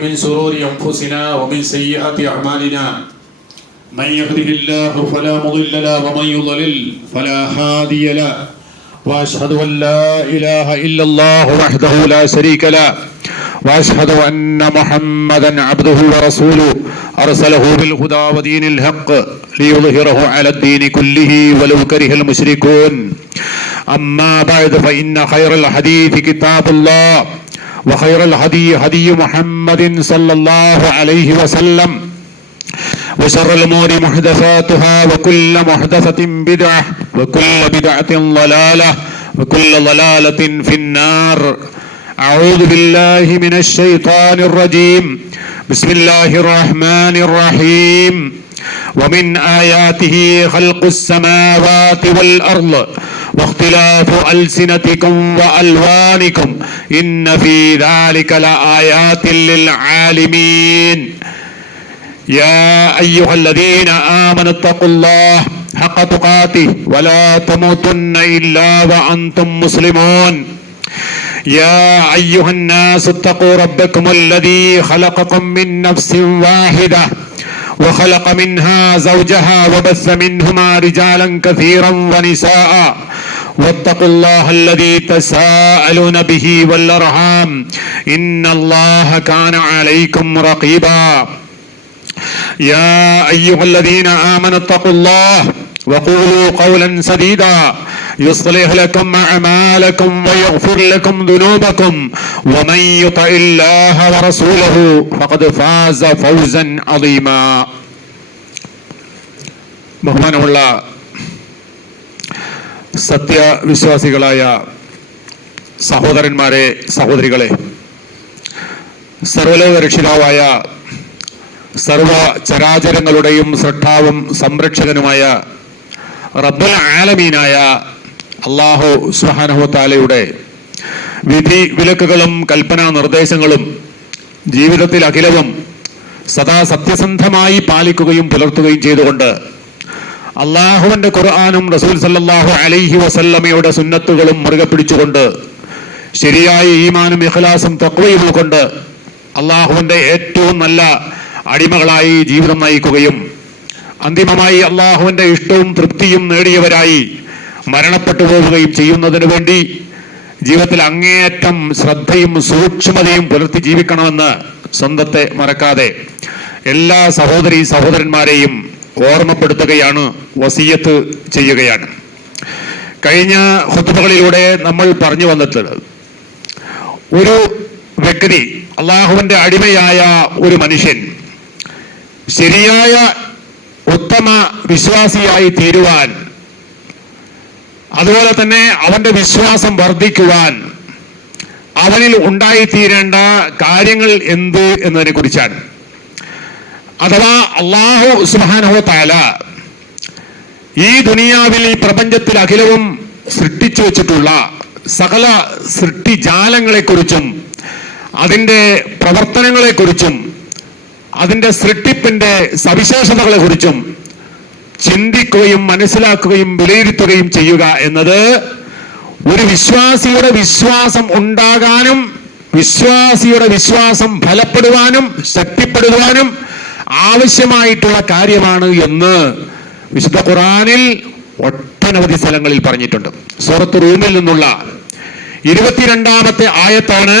من شرور أنفسنا ومن سيئات أعمالنا من يهده الله فلا مضل له ومن يضلل فلا هادي له وأشهد أن لا إله إلا الله وحده لا شريك له وأشهد أن محمدا عبده ورسوله أرسله بالهدى ودين الحق ليظهره على الدين كله ولو كره المشركون أما بعد فإن خير الحديث كتاب الله وخير الهدي هدي محمد صلى الله عليه وسلم وشر الأمور محدثاتها وكل محدثة بدعة وكل بدعة ضلالة وكل ضلالة في النار. أعوذ بالله من الشيطان الرجيم. بسم الله الرحمن الرحيم. ومن آياته خلق السماوات والأرض واختلاف ألسنتكم وألوانكم إن في ذلك لآيات للعالمين. يا أيها الذين آمنوا اتقوا الله حق تقاته ولا تموتن إلا وأنتم مسلمون. يا أيها الناس اتقوا ربكم الذي خلقكم من نفس واحدة وخلق منها زوجها وبث منهما رجالا كثيرا ونساء واتقوا الله الذي تساءلون به والأرحام إن الله كان عليكم رقيبا. يا أيها الذين آمنوا اتقوا الله وقولوا قولا سديدا يصلح لكم أعمالكم ويغفر لكم ذنوبكم ومن يطع الله ورسوله فقد فاز فوزا عظيما. ബഹുമാനമുള്ള സത്യവിശ്വാസികളായ സഹോദരന്മാരെ, സഹോദരികളെ, സർവ്വലോക രക്ഷിതാവായ സർവ ചരാചരങ്ങളുടെയും സൃഷ്ടാവും സംരക്ഷകനുമായ റബ്ബുൽ ആലമീനായ അല്ലാഹു സുബ്ഹാനഹു വ തആലയുടെ വിധി വിലക്കുകളും കൽപ്പനാ നിർദ്ദേശങ്ങളും ജീവിതത്തിൽ അഖിലവും സദാ സത്യസന്ധമായി പാലിക്കുകയും പുലർത്തുകയും ചെയ്തുകൊണ്ട് അള്ളാഹുവിന്റെ ഖുർആനും റസൂൽ സല്ലല്ലാഹു അലൈഹി വസല്ലമയുടെ സുന്നത്തുകളും മുറുകെ പിടിച്ചുകൊണ്ട് ശരിയായ ഈമാനും ഇഖ്ലാസും തഖ്വയും ഉൾക്കൊണ്ട് അള്ളാഹുവിന്റെ ഏറ്റവും നല്ല അടിമകളായി ജീവിതം നയിക്കുകയും അന്തിമമായി അള്ളാഹുവിന്റെ ഇഷ്ടവും തൃപ്തിയും നേടിയവരായി മരണപ്പെട്ടു പോവുകയും ചെയ്യുന്നതിനു വേണ്ടി ജീവിതത്തിൽ അങ്ങേയറ്റം ശ്രദ്ധയും സൂക്ഷ്മതയും പുലർത്തി ജീവിക്കണമെന്ന് സ്വന്തത്തെ മറക്കാതെ എല്ലാ സഹോദരീ സഹോദരന്മാരെയും ഓർമ്മപ്പെടുത്തുകയാണ്, വസിയത്ത് ചെയ്യുകയാണ്. കഴിഞ്ഞ ഖുത്ബകളിലൂടെ നമ്മൾ പറഞ്ഞു വന്നിട്ടുള്ളത്, ഒരു വ്യക്തി, അള്ളാഹുവിന്റെ അടിമയായ ഒരു മനുഷ്യൻ ശരിയായ ഉത്തമ വിശ്വാസിയായി തീരുവാൻ, അതുപോലെ തന്നെ അവന്റെ വിശ്വാസം വർദ്ധിക്കുവാൻ അവനിൽ ഉണ്ടായിത്തീരേണ്ട കാര്യങ്ങൾ എന്ത് എന്നതിനെ കുറിച്ചാണ്. അഥവാ അല്ലാഹു സുബ്ഹാനഹു വ തആല ഈ ദുനിയാവിൽ, ഈ പ്രപഞ്ചത്തിൽ അഖിലവും സൃഷ്ടിച്ചു വെച്ചിട്ടുള്ള സകല സൃഷ്ടിജാലങ്ങളെക്കുറിച്ചും അതിൻ്റെ പ്രവർത്തനങ്ങളെക്കുറിച്ചും അതിൻ്റെ സൃഷ്ടിപ്പിന്റെ സവിശേഷതകളെ കുറിച്ചും ചിന്തിക്കുകയും മനസ്സിലാക്കുകയും വിലയിരുത്തുകയും ചെയ്യുക എന്നത് ഒരു വിശ്വാസിയുടെ വിശ്വാസം ഉണ്ടാകാനും വിശ്വാസിയുടെ വിശ്വാസം ഫലപ്പെടുവാനും ശക്തിപ്പെടുവാനും ആവശ്യമായിട്ടുള്ള കാര്യമാണ് എന്ന് വിശുദ്ധ ഖുർആനിൽ ഒട്ടനവധി സ്ഥലങ്ങളിൽ പറഞ്ഞിട്ടുണ്ട്. സൂറത്ത് റൂമിൽ നിന്നുള്ള 22-ാമത്തെ ആയത്താണ്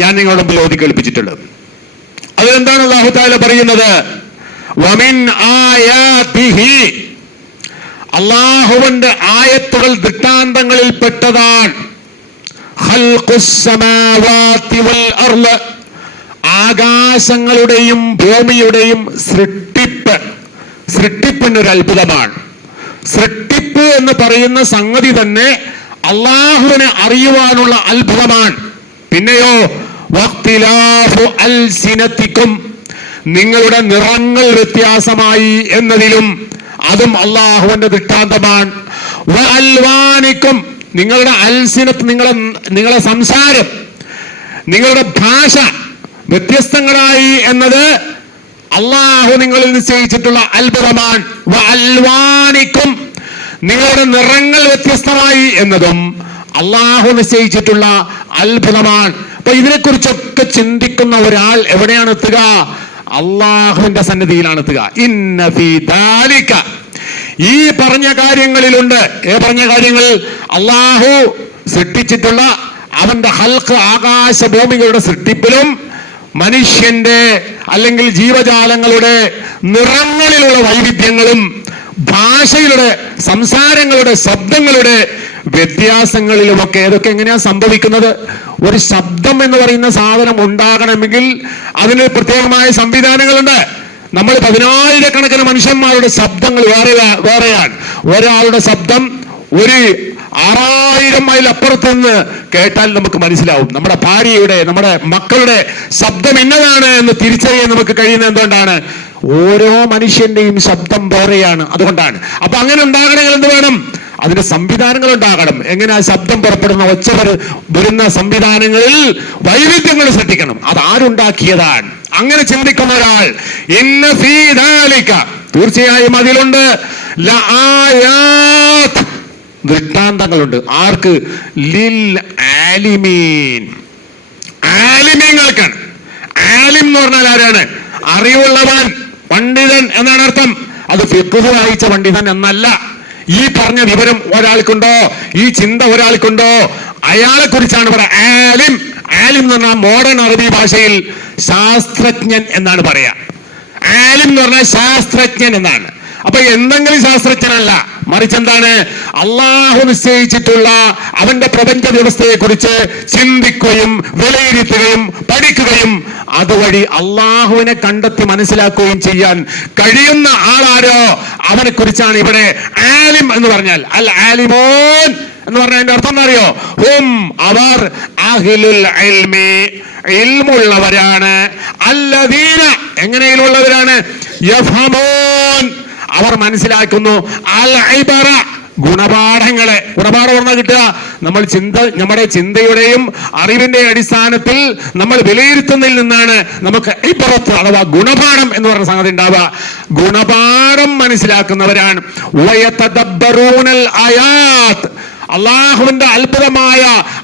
ഞാൻ നിങ്ങളുടെ മുമ്പിൽ ഓതി കേൾപ്പിച്ചിട്ടുള്ളത്. അതെന്താണ് അല്ലാഹു തആല പറയുന്നത്? വമിൻ ആയാതിഹി, അല്ലാഹുവിന്റെ ആയത്തുകൾ ദൃഷ്ടാന്തങ്ങളിൽ പെട്ടതാണ്. ഖൽഖുസ് സമാവാതി വൽ അർള്, ആകാശങ്ങളുടെയും ഭൂമിയുടെയും സൃഷ്ടിപ്പ്. സൃഷ്ടിപ്പിന്റെ ഒരു അത്ഭുതമാണ്. സൃഷ്ടിപ്പ് എന്ന് പറയുന്ന സംഗതി തന്നെ അല്ലാഹുവിനെ അറിയുവാനുള്ള അത്ഭുതമാണ്. പിന്നെയോ വഖ്തിലാഫു അൽസിനതികും, നിങ്ങളുടെ നിറങ്ങൾ വ്യത്യാസമായി എന്നതിലും അതും അല്ലാഹുവിന്റെ ദൃഷ്ടാന്തമാണ്. വഅൽവാനികും, നിങ്ങളുടെ അൽസിനത്ത്, നിങ്ങളുടെ സംസാരം, നിങ്ങളുടെ ഭാഷ വ്യത്യസ്തങ്ങളായി എന്നത് അല്ലാഹു നിങ്ങളിൽ നിശ്ചയിച്ചിട്ടുള്ള അത്ഭുതമാണ്. വഅൽവാനികും, നിങ്ങളുടെ നിറങ്ങൾ വ്യത്യസ്തമായി എന്നതും അല്ലാഹു നിശ്ചയിച്ചിട്ടുള്ള അത്ഭുതമാണ്. അപ്പൊ ഇതിനെക്കുറിച്ചൊക്കെ ചിന്തിക്കുന്ന ഒരാൾ എവിടെയാണ് എത്തുക? അള്ളാഹുവിന്റെ സന്നിധിയിലാണ് എത്തുക. ഇന്ന ഫീ ദാലിക, ഈ പറഞ്ഞ കാര്യങ്ങളിലുണ്ട്. പറഞ്ഞ കാര്യങ്ങൾ അള്ളാഹു സൃഷ്ടിച്ചിട്ടുള്ള അവന്റെ ഹൽക്ക്, ആകാശഭൂമികളുടെ സൃഷ്ടിപ്പിലും മനുഷ്യന്റെ അല്ലെങ്കിൽ ജീവജാലങ്ങളുടെ നിറങ്ങളിലുള്ള വൈവിധ്യങ്ങളും ഭാഷയുടെ, സംസാരങ്ങളുടെ, ശബ്ദങ്ങളുടെ വ്യത്യാസങ്ങളിലുമൊക്കെ ഇതൊക്കെ എങ്ങനെയാ സംഭവിക്കുന്നത്? ഒരു ശബ്ദം എന്ന് പറയുന്ന സാധനം ഉണ്ടാകണമെങ്കിൽ അതിന് പ്രത്യേകമായ സംവിധാനങ്ങളുണ്ട്. നമ്മൾ 10,000-കണക്കിന് മനുഷ്യന്മാരുടെ ശബ്ദങ്ങൾ വേറെയാണ്. ഒരാളുടെ ശബ്ദം ഒരു 6,000 മൈൽ അപ്പുറത്ത് നിന്ന് കേട്ടാൽ നമുക്ക് മനസ്സിലാവും. നമ്മുടെ ഭാര്യയുടെ, നമ്മുടെ മക്കളുടെ ശബ്ദം ഇന്നതാണ് എന്ന് തിരിച്ചറിയാൻ നമുക്ക് കഴിയുന്നത് എന്തുകൊണ്ടാണ്? ഓരോ മനുഷ്യന്റെയും ശബ്ദം വേറെയാണ്. അതുകൊണ്ടാണ്. അപ്പൊ അങ്ങനെ ഉണ്ടാകണമെങ്കിൽ എന്ത് വേണം? അതിന്റെ സംവിധാനങ്ങൾ ഉണ്ടാകണം. എങ്ങനെ ആ ശബ്ദം പുറപ്പെടുന്ന, ഒച്ച വരുന്ന സംവിധാനങ്ങളിൽ വൈവിധ്യങ്ങൾ സൃഷ്ടിക്കണം. അത് ആരുണ്ടാക്കിയതാണ്? അങ്ങനെ ചിന്തിക്കുന്ന ഒരാൾ ഇന്ന ഫീ ദാലിക, തീർച്ചയായും അതിലുണ്ട് ലആയാത്ത്, ദൃഷ്ടാന്തങ്ങളുണ്ട്. ആർക്ക്? ലിൽ ആലിമീൻ, ആലിമീങ്ങൾക്കാണ്. ആലിം എന്ന് പറഞ്ഞാൽ ആരാണ്? അറിവുള്ളവൻ, പണ്ഡിതൻ എന്നാണ് അർത്ഥം. അത് ഫിഖ്ഹ് വായിച്ച പണ്ഡിതൻ എന്നല്ല. ഈ പറഞ്ഞ വിവരം ഒരാൾക്കുണ്ടോ, ഈ ചിന്ത ഒരാൾക്കുണ്ടോ, അയാളെ കുറിച്ചാണ് പറയാ ആലിം. ആലിം എന്ന് പറഞ്ഞാൽ മോഡേൺ അറബി ഭാഷയിൽ ശാസ്ത്രജ്ഞൻ എന്നാണ് പറയാ. ആലിം എന്ന് പറഞ്ഞാൽ ശാസ്ത്രജ്ഞൻ എന്നാണ്. അപ്പൊ എന്തെങ്കിലും ശാസ്ത്രജ്ഞനല്ല, മറിച്ച് എന്താണ്? അള്ളാഹു നിശ്ചയിച്ചിട്ടുള്ള അവന്റെ പ്രപഞ്ച വ്യവസ്ഥയെ കുറിച്ച് ചിന്തിക്കുകയും വിലയിരുത്തുകയും പഠിക്കുകയും അതുവഴി അള്ളാഹുവിനെ കണ്ടെത്തി മനസ്സിലാക്കുകയും ചെയ്യാൻ കഴിയുന്ന ആളാരോ അവനെ കുറിച്ചാണ് ഇവിടെ ആലിം എന്ന് പറഞ്ഞാൽ. അൽ ആലിമൂൻ എന്ന് പറഞ്ഞാൽ അതിന്റെ അർത്ഥം എന്നറിയോ? ഹും, അവർ അഹ്ലുൽ ഇൽമി, ഇൽമുള്ളവരാണ്. അല്ലദീന, എങ്ങനെയുള്ളവരാണ്? യഫ്ഹമൂൻ, അവർ മനസ്സിലാക്കുന്നു. അൽ ഇബറ, ഗുണപാഠങ്ങളെ. ഗുണപാഠം പറഞ്ഞാൽ കിട്ടുക നമ്മുടെ ചിന്തയുടെയും അറിവിന്റെ അടിസ്ഥാനത്തിൽ നമ്മൾ വിലയിരുത്തുന്നതിൽ നിന്നാണ് നമുക്ക് ഇബറത്ത് അഥവാ ഗുണപാഠം എന്ന് പറഞ്ഞ സംഗതി ഉണ്ടാവുക. ഗുണപാഠം മനസ്സിലാക്കുന്നവരാണ്. വയതദബ്ബറൂനൽ ആയാത്ത്, അള്ളാഹുവിന്റെ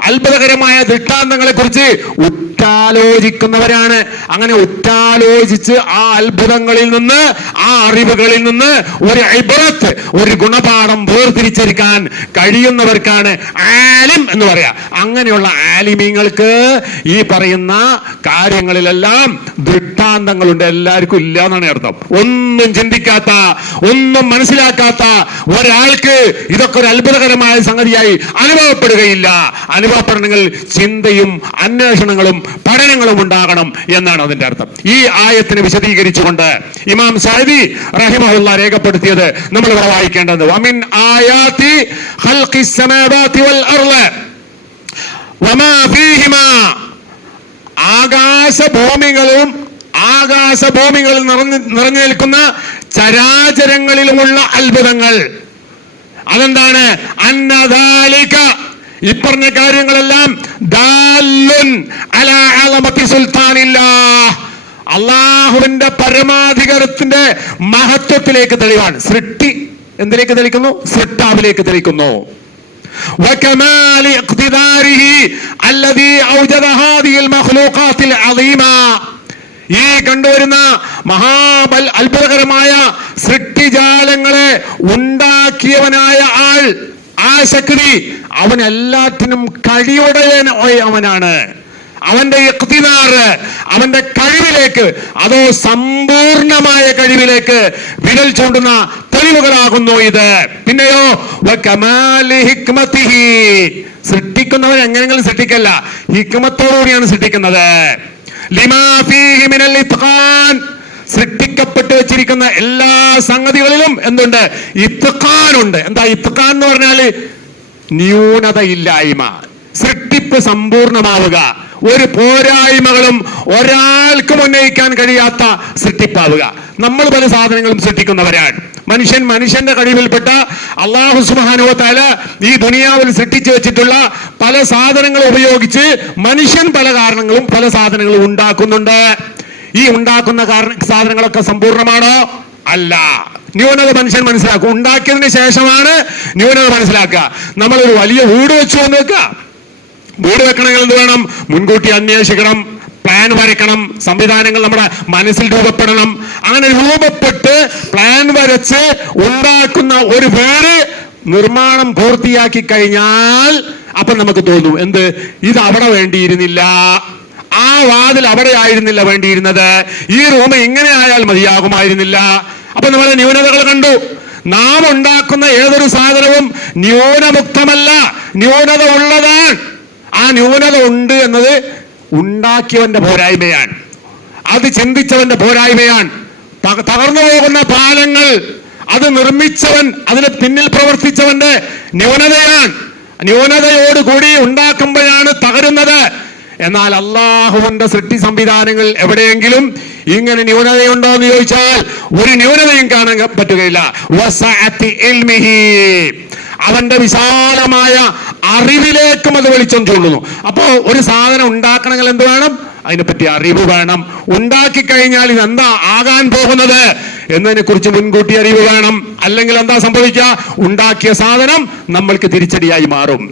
അത്ഭുതകരമായ ദൃഷ്ടാന്തങ്ങളെ കുറിച്ച് ഉറ്റാലോചിക്കുന്നവരാണ്. അങ്ങനെ ഉറ്റാലോചിച്ച് ആ അത്ഭുതങ്ങളിൽ നിന്ന്, ആ അറിവുകളിൽ നിന്ന് ഒരു ഇബ്രത്ത്, ഒരു ഗുണപാഠം വേർതിരിച്ചെടുക്കാൻ കഴിയുന്നവർക്കാണ് ആലിം എന്ന് പറയാ. അങ്ങനെയുള്ള ആലിമീങ്ങൾക്ക് ഈ പറയുന്ന കാര്യങ്ങളിലെല്ലാം ദൃഷ്ടാന്തങ്ങളുണ്ട്. എല്ലാവർക്കും ഇല്ല എന്നാണ് അർത്ഥം. ഒന്നും ചിന്തിക്കാത്ത, ഒന്നും മനസ്സിലാക്കാത്ത ഒരാൾക്ക് ഇതൊക്കെ ഒരു അത്ഭുതകരമായ സംഗതി അനുഭവപ്പെടുകയില്ല. അനുഭവപ്പെടണമെങ്കിൽ ചിന്തയും അന്വേഷണങ്ങളും പഠനങ്ങളും ഉണ്ടാകണം എന്നാണ് അതിന്റെ അർത്ഥം. ഈ ആയത്തിനെ വിശദീകരിച്ചുകൊണ്ട് ഇമാം സഅദി റഹിമഹുല്ലാഹ് രേഖപ്പെടുത്തിയത് നമ്മൾ ഇവിടെ വായിക്കേണ്ടത് വമിൻ ആയാതി ഖൽഖിസ് സമാവാതി വൽ അർള് വമാ ഫീഹിമാ, ആകാശഭൂമികളിൽ നിറഞ്ഞു നിൽക്കുന്ന ചരാചരങ്ങളിലുമുള്ള അത്ഭുതങ്ങൾ. അതെന്താണ്? അന്നദാലിക, ഇപ്പറഞ്ഞ കാര്യങ്ങളെല്ലാം ദാലുൻ അലാ അളമതി സുൽത്താനില്ലാഹ്, അള്ളാഹുവിന്റെ പരമാധികാരത്തിന്റെ മഹത്വത്തിലേക്ക് തെളിവാണ്. സൃഷ്ടി എന്തിലേക്ക് തെളിക്കുന്നു? സൃഷ്ടാവിലേക്ക് തെളിക്കുന്നു. വകമാലി ഇഖ്തിദാരിഹി അല്ലദീ ഔജദ ഹാദിഹിൽ മഖ്ലൂഖാത്തിൽ അളീമ, ഈ കണ്ടുവരുന്ന അത്ഭുതകരമായ സൃഷ്ടിജാലങ്ങളെ ഉണ്ടാക്കിയവനായ ആൾ, ആ ശക്തി, അവൻ എല്ലാത്തിനും അവനാണ്. അവന്റെ ഇഖ്തിദാറ്, അവന്റെ കഴിവിലേക്ക്, അതോ സമ്പൂർണമായ കഴിവിലേക്ക് വിരൽ ചൂണ്ടുന്ന തെളിവുകളാകുന്നു ഇത്. പിന്നെയോ വകമാലി ഹിക്മതിഹി, സൃഷ്ടിക്കുന്നവൻ എങ്ങനെയെങ്കിലും സൃഷ്ടിക്കല്ല, ഹിക്മത്തോടുകൂടിയാണ് സൃഷ്ടിക്കുന്നത്. ലിമാ ഫീഹി മിനൽ ഇത്ഖാൻ, സൃഷ്ടിക്കപ്പെട്ട് വെച്ചിരിക്കുന്ന എല്ലാ സംഗതികളിലും എന്തുണ്ട്? ഇത്ഖാനുണ്ട്. എന്താ ഇത്ഖാൻ എന്ന് പറഞ്ഞാല്? ന്യൂനതയില്ലായ്മ, സൃഷ്ടിപ്പ് സമ്പൂർണമാവുക, ഒരു പോരായ്മകളും ഒരാൾക്കും ഉന്നയിക്കാൻ കഴിയാത്ത സൃഷ്ടിപ്പാവുക. നമ്മൾ പല സാധനങ്ങളും സൃഷ്ടിക്കുന്നവരാണ്. മനുഷ്യന്റെ കഴിവിൽപ്പെട്ട അല്ലാഹു സുബ്ഹാനഹു വ തആല ഈ ദുനിയാവിൽ സൃഷ്ടിച്ചു വെച്ചിട്ടുള്ള പല സാധനങ്ങൾ ഉപയോഗിച്ച് മനുഷ്യൻ പല സാധനങ്ങളും ഉണ്ടാക്കുന്നുണ്ട്. ഈ ഉണ്ടാക്കുന്ന സാധനങ്ങളൊക്കെ സമ്പൂർണ്ണമാണോ? അല്ല. ന്യൂനത മനുഷ്യൻ മനസ്സിലാക്കും. ഉണ്ടാക്കിയതിന് ശേഷമാണ് ന്യൂനത മനസ്സിലാക്കുക. നമ്മളൊരു വലിയ വീട് വെച്ചു എന്ന് വെക്കുക, വീട് വെക്കണമെങ്കിൽ എന്ത് വേണം? മുൻകൂട്ടി അന്വേഷിക്കണം, പ്ലാൻ വരയ്ക്കണം, സംവിധാനങ്ങൾ നമ്മുടെ മനസ്സിൽ രൂപപ്പെടണം. അങ്ങനെ രൂപപ്പെട്ട് പ്ലാൻ വരച്ച് ഉണ്ടാക്കുന്ന ഒരു വീട് നിർമ്മാണം പൂർത്തിയാക്കി കഴിഞ്ഞാൽ അപ്പൊ നമുക്ക് തോന്നും എന്ത്, ഇത് അവിടെ വേണ്ടിയിരുന്നില്ല, ആ വാതിൽ അവിടെ ആയിരുന്നില്ല വേണ്ടിയിരുന്നത്, ഈ റൂം ഇങ്ങനെ ആയാൽ മതിയാകുമായിരുന്നില്ല. അപ്പൊ നമ്മൾ ന്യൂനതകൾ കണ്ടു. നാം ഉണ്ടാക്കുന്ന ഏതൊരു സാധനവും ന്യൂനമുക്തമല്ല, ന്യൂനത ഉള്ളതാണ്. ആ ന്യൂനത ഉണ്ട് എന്നത് ഉണ്ടാക്കിയവന്റെ പോരായ്മയാണ്, അത് ചിന്തിച്ചവന്റെ പോരായ്മയാണ്. തകർന്നു പോകുന്ന പാലങ്ങൾ അത് നിർമ്മിച്ചവൻ, അതിന് പിന്നിൽ പ്രവർത്തിച്ചവന്റെ ന്യൂനതയാണ്. ന്യൂനതയോടുകൂടി ഉണ്ടാക്കുമ്പോഴാണ് തകരുന്നത്. എന്നാൽ അള്ളാഹുവിന്റെ സൃഷ്ടി സംവിധാനങ്ങൾ എവിടെയെങ്കിലും ഇങ്ങനെ ന്യൂനതയുണ്ടോ എന്ന് ചോദിച്ചാൽ ഒരു ന്യൂനതയും കാണാൻ പറ്റുകയില്ല. അവന്റെ വിശാലമായ അറിവിലേക്കും അത് വെളിച്ചം ചൂണ്ടുന്നു. അപ്പോ ഒരു സാധനം ഉണ്ടാക്കണമെങ്കിൽ എന്ത് വേണം? അതിനെപ്പറ്റി അറിവ് വേണം. ഉണ്ടാക്കി കഴിഞ്ഞാൽ ഇതെന്താ ആകാൻ പോകുന്നത് എന്നതിനെ കുറിച്ച് മുൻകൂട്ടി അറിവ് വേണം. അല്ലെങ്കിൽ എന്താ സംഭവിക്കുക? ഉണ്ടാക്കിയ സാധനം നമ്മൾക്ക് തിരിച്ചടിയായി മാറും.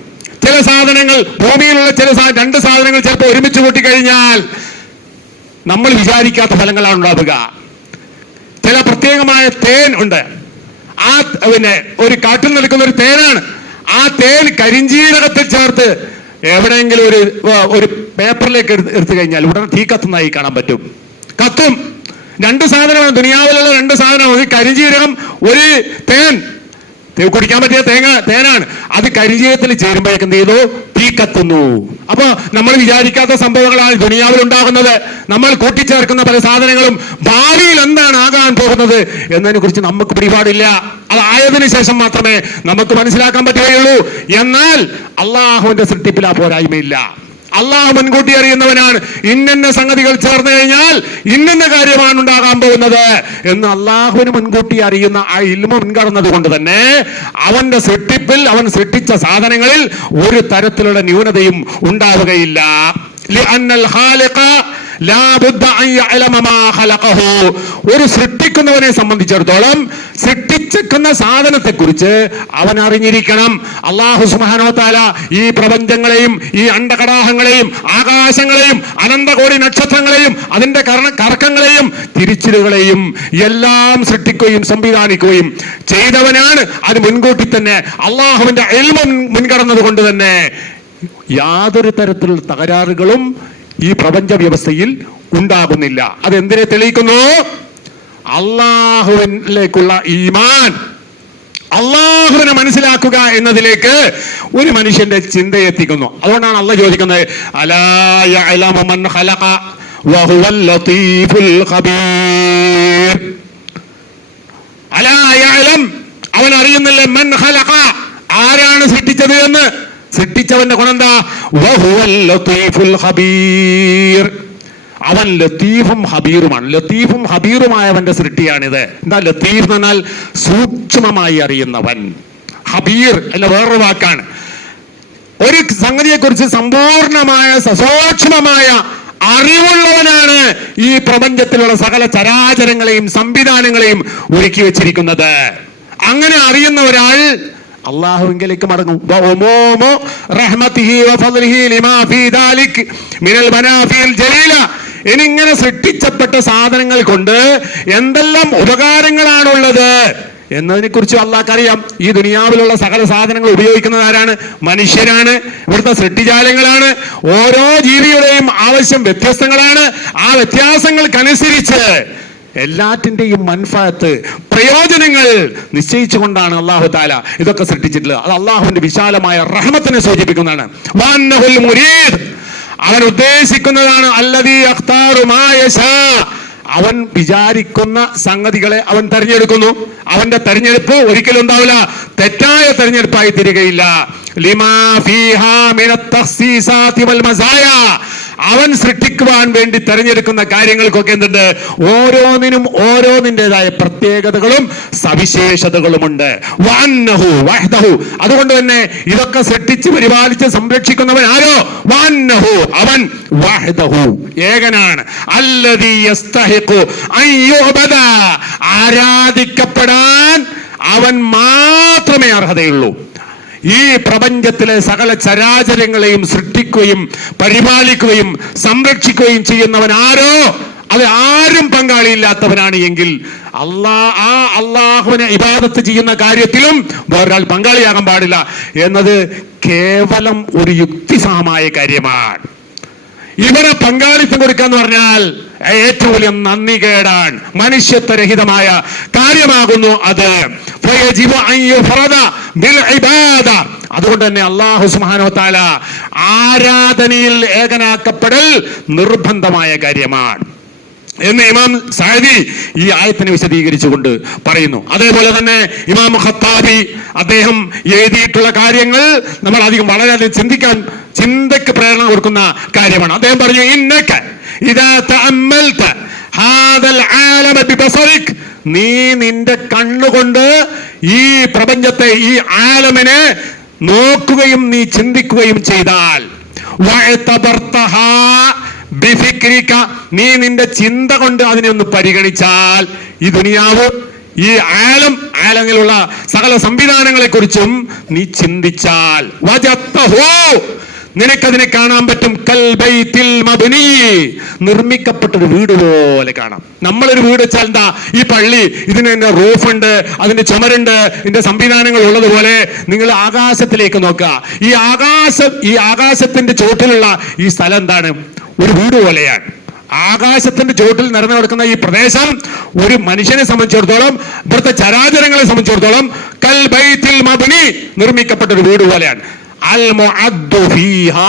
ചില സാധനങ്ങൾ, ഭൂമിയിലുള്ള രണ്ട് സാധനങ്ങൾ ചിലപ്പോൾ ഒരുമിച്ച് കൂട്ടിക്കഴിഞ്ഞാൽ നമ്മൾ വിചാരിക്കാത്ത ഫലങ്ങളാണ് ഉണ്ടാവുക. ചില പ്രത്യേകമായ തേൻ ഉണ്ട്. ആ ഒരു കാട്ടിൽ നിൽക്കുന്ന ഒരു തേനാണ്. ആ തേൻ കരിഞ്ജീരകത്തിൽ ചേർത്ത് എവിടെയെങ്കിലും ഒരു പേപ്പറിലേക്ക് എടുത്തു കഴിഞ്ഞാൽ ഉടനെ തീ കത്തുന്നതായി കാണാൻ പറ്റും. കത്തും. രണ്ട് സാധനമാണ് ദുനിയാവിലുള്ള രണ്ട് സാധനമാണ്. ഒരു കരിഞ്ജീരകം, ഒരു തേൻ. കുടിക്കാൻ പറ്റിയ തേനാണ്. അത് കരിഞ്ജീരകത്തിൽ ചേരുമ്പോഴേക്കും എന്ത് ചെയ്തു? തീ കത്തുന്നു. അപ്പൊ നമ്മൾ വിചാരിക്കാത്ത സംഭവങ്ങളാണ് ദുനിയാവിൽ ഉണ്ടാകുന്നത്. നമ്മൾ കൂട്ടിച്ചേർക്കുന്ന പല സാധനങ്ങളും ഭാവിയിൽ എന്താണ് ആകാൻ പോകുന്നത് എന്നതിനെ കുറിച്ച് നമുക്ക് പിടിപാടില്ല. അതായതിനു ശേഷം മാത്രമേ നമുക്ക് മനസ്സിലാക്കാൻ പറ്റുകയുള്ളൂ. എന്നാൽ അള്ളാഹുവിന്റെ സൃഷ്ടിപ്പിൽ ആ പോരായ്മയില്ല. അള്ളാഹു മുൻകൂട്ടി അറിയുന്നവനാണ്. ഇന്ന സംഗതികൾ ചേർന്ന് കഴിഞ്ഞാൽ ഇന്ന കാര്യമാണ് ഉണ്ടാകാൻ പോകുന്നത് എന്ന് അള്ളാഹുവിന് മുൻകൂട്ടി അറിയുന്ന ആ ഇൽമ മുൻകടന്നത് കൊണ്ട് തന്നെ അവന്റെ സൃഷ്ടിപ്പിൽ, അവൻ സൃഷ്ടിച്ച സാധനങ്ങളിൽ ഒരു തരത്തിലുള്ള ന്യൂനതയും ഉണ്ടാവുകയില്ല. ഒരു സൃഷ്ടിക്കുന്നവനെ സംബന്ധിച്ചിടത്തോളം സൃഷ്ടിച്ചിരിക്കുന്ന സാധനത്തെ കുറിച്ച് അവൻ അറിഞ്ഞിരിക്കണം. അല്ലാഹു സുബ്ഹാനഹു വ തആല ഈ പ്രപഞ്ചങ്ങളെയും ഈ അണ്ഡകടാഹങ്ങളെയും ആകാശങ്ങളെയും അനന്തകോടി നക്ഷത്രങ്ങളെയും അതിന്റെ കറക്കങ്ങളെയും തിരിച്ചിലുകളെയും എല്ലാം സൃഷ്ടിക്കുകയും സംവിധാനിക്കുകയും ചെയ്തവനാണ്. അത് മുൻകൂട്ടി തന്നെ അള്ളാഹുവിന്റെ ഇൽമ മുൻകടന്നത് കൊണ്ട് തന്നെ യാതൊരു തരത്തിലുള്ള തകരാറുകളും ഈ പ്രപഞ്ച വ്യവസ്ഥയിൽ ഉണ്ടാകുന്നില്ല. അതെന്തിനെ തെളിയിക്കുന്നു? അള്ളാഹുവിലേക്കുള്ള ഈമാൻ, അള്ളാഹുവിനെ മനസ്സിലാക്കുക എന്നതിലേക്ക് ഒരു മനുഷ്യന്റെ ചിന്തയെ എത്തിക്കുന്നു. അതുകൊണ്ടാണ് അള്ളാഹ് ചോദിക്കുന്നത്, അലാ യഅലമു മൻ ഖലഖ വഹുവൽ ലതീഫുൽ ഖബീർ. അലാ യഅലം, അവൻ അറിയുന്നില്ല, മൻ ഖലഖ, ആരാണ് സൃഷ്ടിച്ചത് എന്ന്. സൃഷ്ടിച്ചവന്റെ ഗുണം എന്താ? വഹുവൽ ലതീഫുൽ ഖബീർ. അവൻ ലത്തീഫും ഹബീറുമാണ്. ലത്തീഫും ഹബീറുമായവന്റെ സൃഷ്ടിയാണിത്. എന്താ ലത്തീഫ് എന്ന് പറഞ്ഞാൽ സൂക്ഷ്മമായി അറിയുന്നവൻ. ഹബീർ എന്ന വേറൊരു വാക്കാണ്. ഒരു സംഗതിയെ കുറിച്ച് സമ്പൂർണമായ സസൂക്ഷ്മമായ അറിവുള്ളവനാണ് ഈ പ്രപഞ്ചത്തിലുള്ള സകല ചരാചരങ്ങളെയും സംവിധാനങ്ങളെയും ഒരുക്കി വെച്ചിരിക്കുന്നത്. അങ്ങനെ അറിയുന്ന ഒരാൾ അള്ളാഹുവിലേക്ക് മടങ്ങും. ഇനിങ്ങനെ സൃഷ്ടിച്ചപ്പെട്ട സാധനങ്ങൾ കൊണ്ട് എന്തെല്ലാം ഉപകാരങ്ങളാണുള്ളത് എന്നതിനെ കുറിച്ച് അള്ളാഹ്ക്കറിയാം. ഈ ദുനിയാവിലുള്ള സകല സാധനങ്ങൾ ഉപയോഗിക്കുന്നത് ആരാണ്? മനുഷ്യരാണ്. ഇവിടുത്തെ സൃഷ്ടിജാലങ്ങളാണ്. ഓരോ ജീവിയുടെയും ആവശ്യം വ്യത്യസ്തങ്ങളാണ്. ആ വ്യത്യാസങ്ങൾക്കനുസരിച്ച് എല്ലാറ്റിന്റെയും മൻഫഅത്ത്, പ്രയോജനങ്ങൾ നിശ്ചയിച്ചുകൊണ്ടാണ് അല്ലാഹു തആല ഇതൊക്കെ സൃഷ്ടിച്ചിട്ടുള്ളത്. അത് അള്ളാഹുവിന്റെ വിശാലമായ റഹ്മത്തിനെ സൂചിപ്പിക്കുന്നതാണ്. വഅന്നഹുൽ മുരീദ്, അവൻ ഉദ്ദേശിക്കുന്നതാണ്. അല്ലദീ യഖ്താറു മാ യശാ, അവൻ വിചാരിക്കുന്ന സംഗതികളെ അവൻ തെരഞ്ഞെടുക്കുന്നു. അവന്റെ തെരഞ്ഞെടുപ്പ് ഒരിക്കലും ഉണ്ടാവില്ല, തെറ്റായ തെരഞ്ഞെടുപ്പായി തീരുകയില്ല. ലിമാ ഫീഹാ മിനത്ത് തഖ്സീസാതി വൽ മസായ, അവൻ സൃഷ്ടിക്കുവാൻ വേണ്ടി തെരഞ്ഞെടുക്കുന്ന കാര്യങ്ങൾക്കൊക്കെ എന്തുണ്ട്? ഓരോന്നിനും ഓരോന്നിൻ്റെതായ പ്രത്യേകതകളും സവിശേഷതകളുമുണ്ട്. വഅന്നഹു വഹ്ദഹു, അതുകൊണ്ട് തന്നെ ഇതൊക്കെ സൃഷ്ടിച്ച് പരിപാലിച്ച് സംരക്ഷിക്കുന്നവൻ ആരോ? വഅന്നഹു, അവൻ വഹ്ദഹു, ഏകനാണ്. അല്ലദീ യസ്തഹിഖു അൻ യുഅബദ, ആരാധിക്കപ്പെടാൻ അവൻ മാത്രമേ അർഹതയുള്ളൂ. ഈ പ്രപഞ്ചത്തിലെ സകല ചരാചരങ്ങളെയും സൃഷ്ടിക്കുകയും പരിപാലിക്കുകയും സംരക്ഷിക്കുകയും ചെയ്യുന്നവൻ ആരോ, അത് ആരും പങ്കാളിയില്ലാത്തവനാണ് എങ്കിൽ അള്ളാഹുവിനെ ഇബാദത്ത് ചെയ്യുന്ന കാര്യത്തിലും വേറൊരാൾ പങ്കാളിയാകാൻ പാടില്ല എന്നത് കേവലം ഒരു യുക്തിസഹമായ കാര്യമാണ്. ഇവിടെ പങ്കാളിത്തം കൊടുക്കാന്ന് പറഞ്ഞാൽ ഏറ്റവും വലിയ നന്ദികേടാണ്, മനുഷ്യത്വരഹിതമായ കാര്യമാകുന്നു അത്. അതുകൊണ്ട് തന്നെ അല്ലാഹു സുബ്ഹാനഹു വ തആല ആരാധനയിൽ ഏകനാക്കപ്പെടൽ നിർബന്ധമായ കാര്യമാണ് എന്ന് ഇമാം സഅദി ഈ ആയത്തിനെ വിശദീകരിച്ചുകൊണ്ട് പറയുന്നു. അതേപോലെ തന്നെ ഇമാം ഖത്താബി അദ്ദേഹം എഴുതിയിട്ടുള്ള കാര്യങ്ങൾ നമ്മൾ അധികം വളരെയധികം ചിന്തയ്ക്ക് പ്രേരണ കൊടുക്കുന്ന കാര്യമാണ്. അദ്ദേഹം പറഞ്ഞു, ഇന്നക ഇദാ തഅമ്മൽത ഹാദൽ ആലമ ബിബസറിക്, നീ നിന്റെ കണ്ണുകൊണ്ട് ഈ പ്രപഞ്ചത്തെ, ഈ ആലമിനെ നോക്കുകയും നീ ചിന്തിക്കുകയും ചെയ്താൽ, വഅതബർതഹാ ബിഫിക്രിക, നീ നിന്റെ ചിന്ത കൊണ്ട് അതിനെ ഒന്ന് പരിഗണിച്ചാൽ, ഈ ദുനിയാവ്, ഈ ആലമിലുള്ള സകല സംവിധാനങ്ങളെ കുറിച്ചും നീ ചിന്തിച്ചാൽ, വജത്തഹു, നിനക്കതിനെ കാണാൻ പറ്റും കൽ ബൈത്തിൽ മബ്നി, നിർമ്മിക്കപ്പെട്ടൊരു വീട് പോലെ കാണാം. നമ്മളൊരു വീട് വെച്ചാൽ എന്താ, ഈ പള്ളി, ഇതിന് തന്നെ റൂഫുണ്ട്, അതിന്റെ ചുമരുണ്ട്, ഇതിന്റെ സംവിധാനങ്ങൾ ഉള്ളതുപോലെ നിങ്ങൾ ആകാശത്തിലേക്ക് നോക്കുക. ഈ ആകാശത്തിന്റെ ചോട്ടിലുള്ള ഈ സ്ഥലം എന്താണ്, ഒരു വീട് പോലെയാണ്. ആകാശത്തിന്റെ ചോട്ടിൽ നിറഞ്ഞു കിടക്കുന്ന ഈ പ്രദേശം ഒരു മനുഷ്യനെ സംബന്ധിച്ചിടത്തോളം, ഇവിടുത്തെ ചരാചരങ്ങളെ സംബന്ധിച്ചിടത്തോളം കൽ ബൈത്തിൽ മബ്നി, നിർമ്മിക്കപ്പെട്ട ഒരു വീട് പോലെയാണ്. അൽ മുഅദ്ദു ഫീഹാ,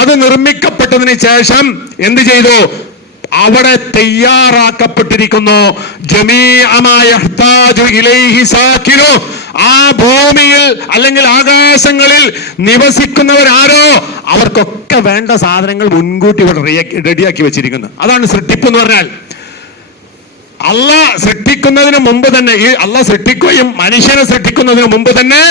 അത് നിർമ്മിക്കപ്പെട്ടതിന് ശേഷം എന്ത് ചെയ്തു, അവിടെ തയ്യാറാക്കപ്പെട്ടിരിക്കുന്നു. ജമീഅ മാ യഹ്താജു ഇലൈഹി സാകിനു, ആ ഭൂമിയിൽ അല്ലെങ്കിൽ ആകാശങ്ങളിൽ നിവസിക്കുന്നവരാരോ അവർക്കൊക്കെ വേണ്ട സാധനങ്ങൾ മുൻകൂട്ടി ഇവിടെ റെഡിയാക്കി വെച്ചിരിക്കുന്നു. അതാണ് സൃഷ്ടിപ്പ് എന്ന് പറഞ്ഞാൽ. അള്ളാഹ് സൃഷ്ടിക്കുന്നതിന് മുമ്പ് തന്നെ, ഈ അള്ളാഹ് സൃഷ്ടിക്കുകയും മനുഷ്യനെ സൃഷ്ടിക്കുന്നതിന് മുമ്പ് തന്നെ,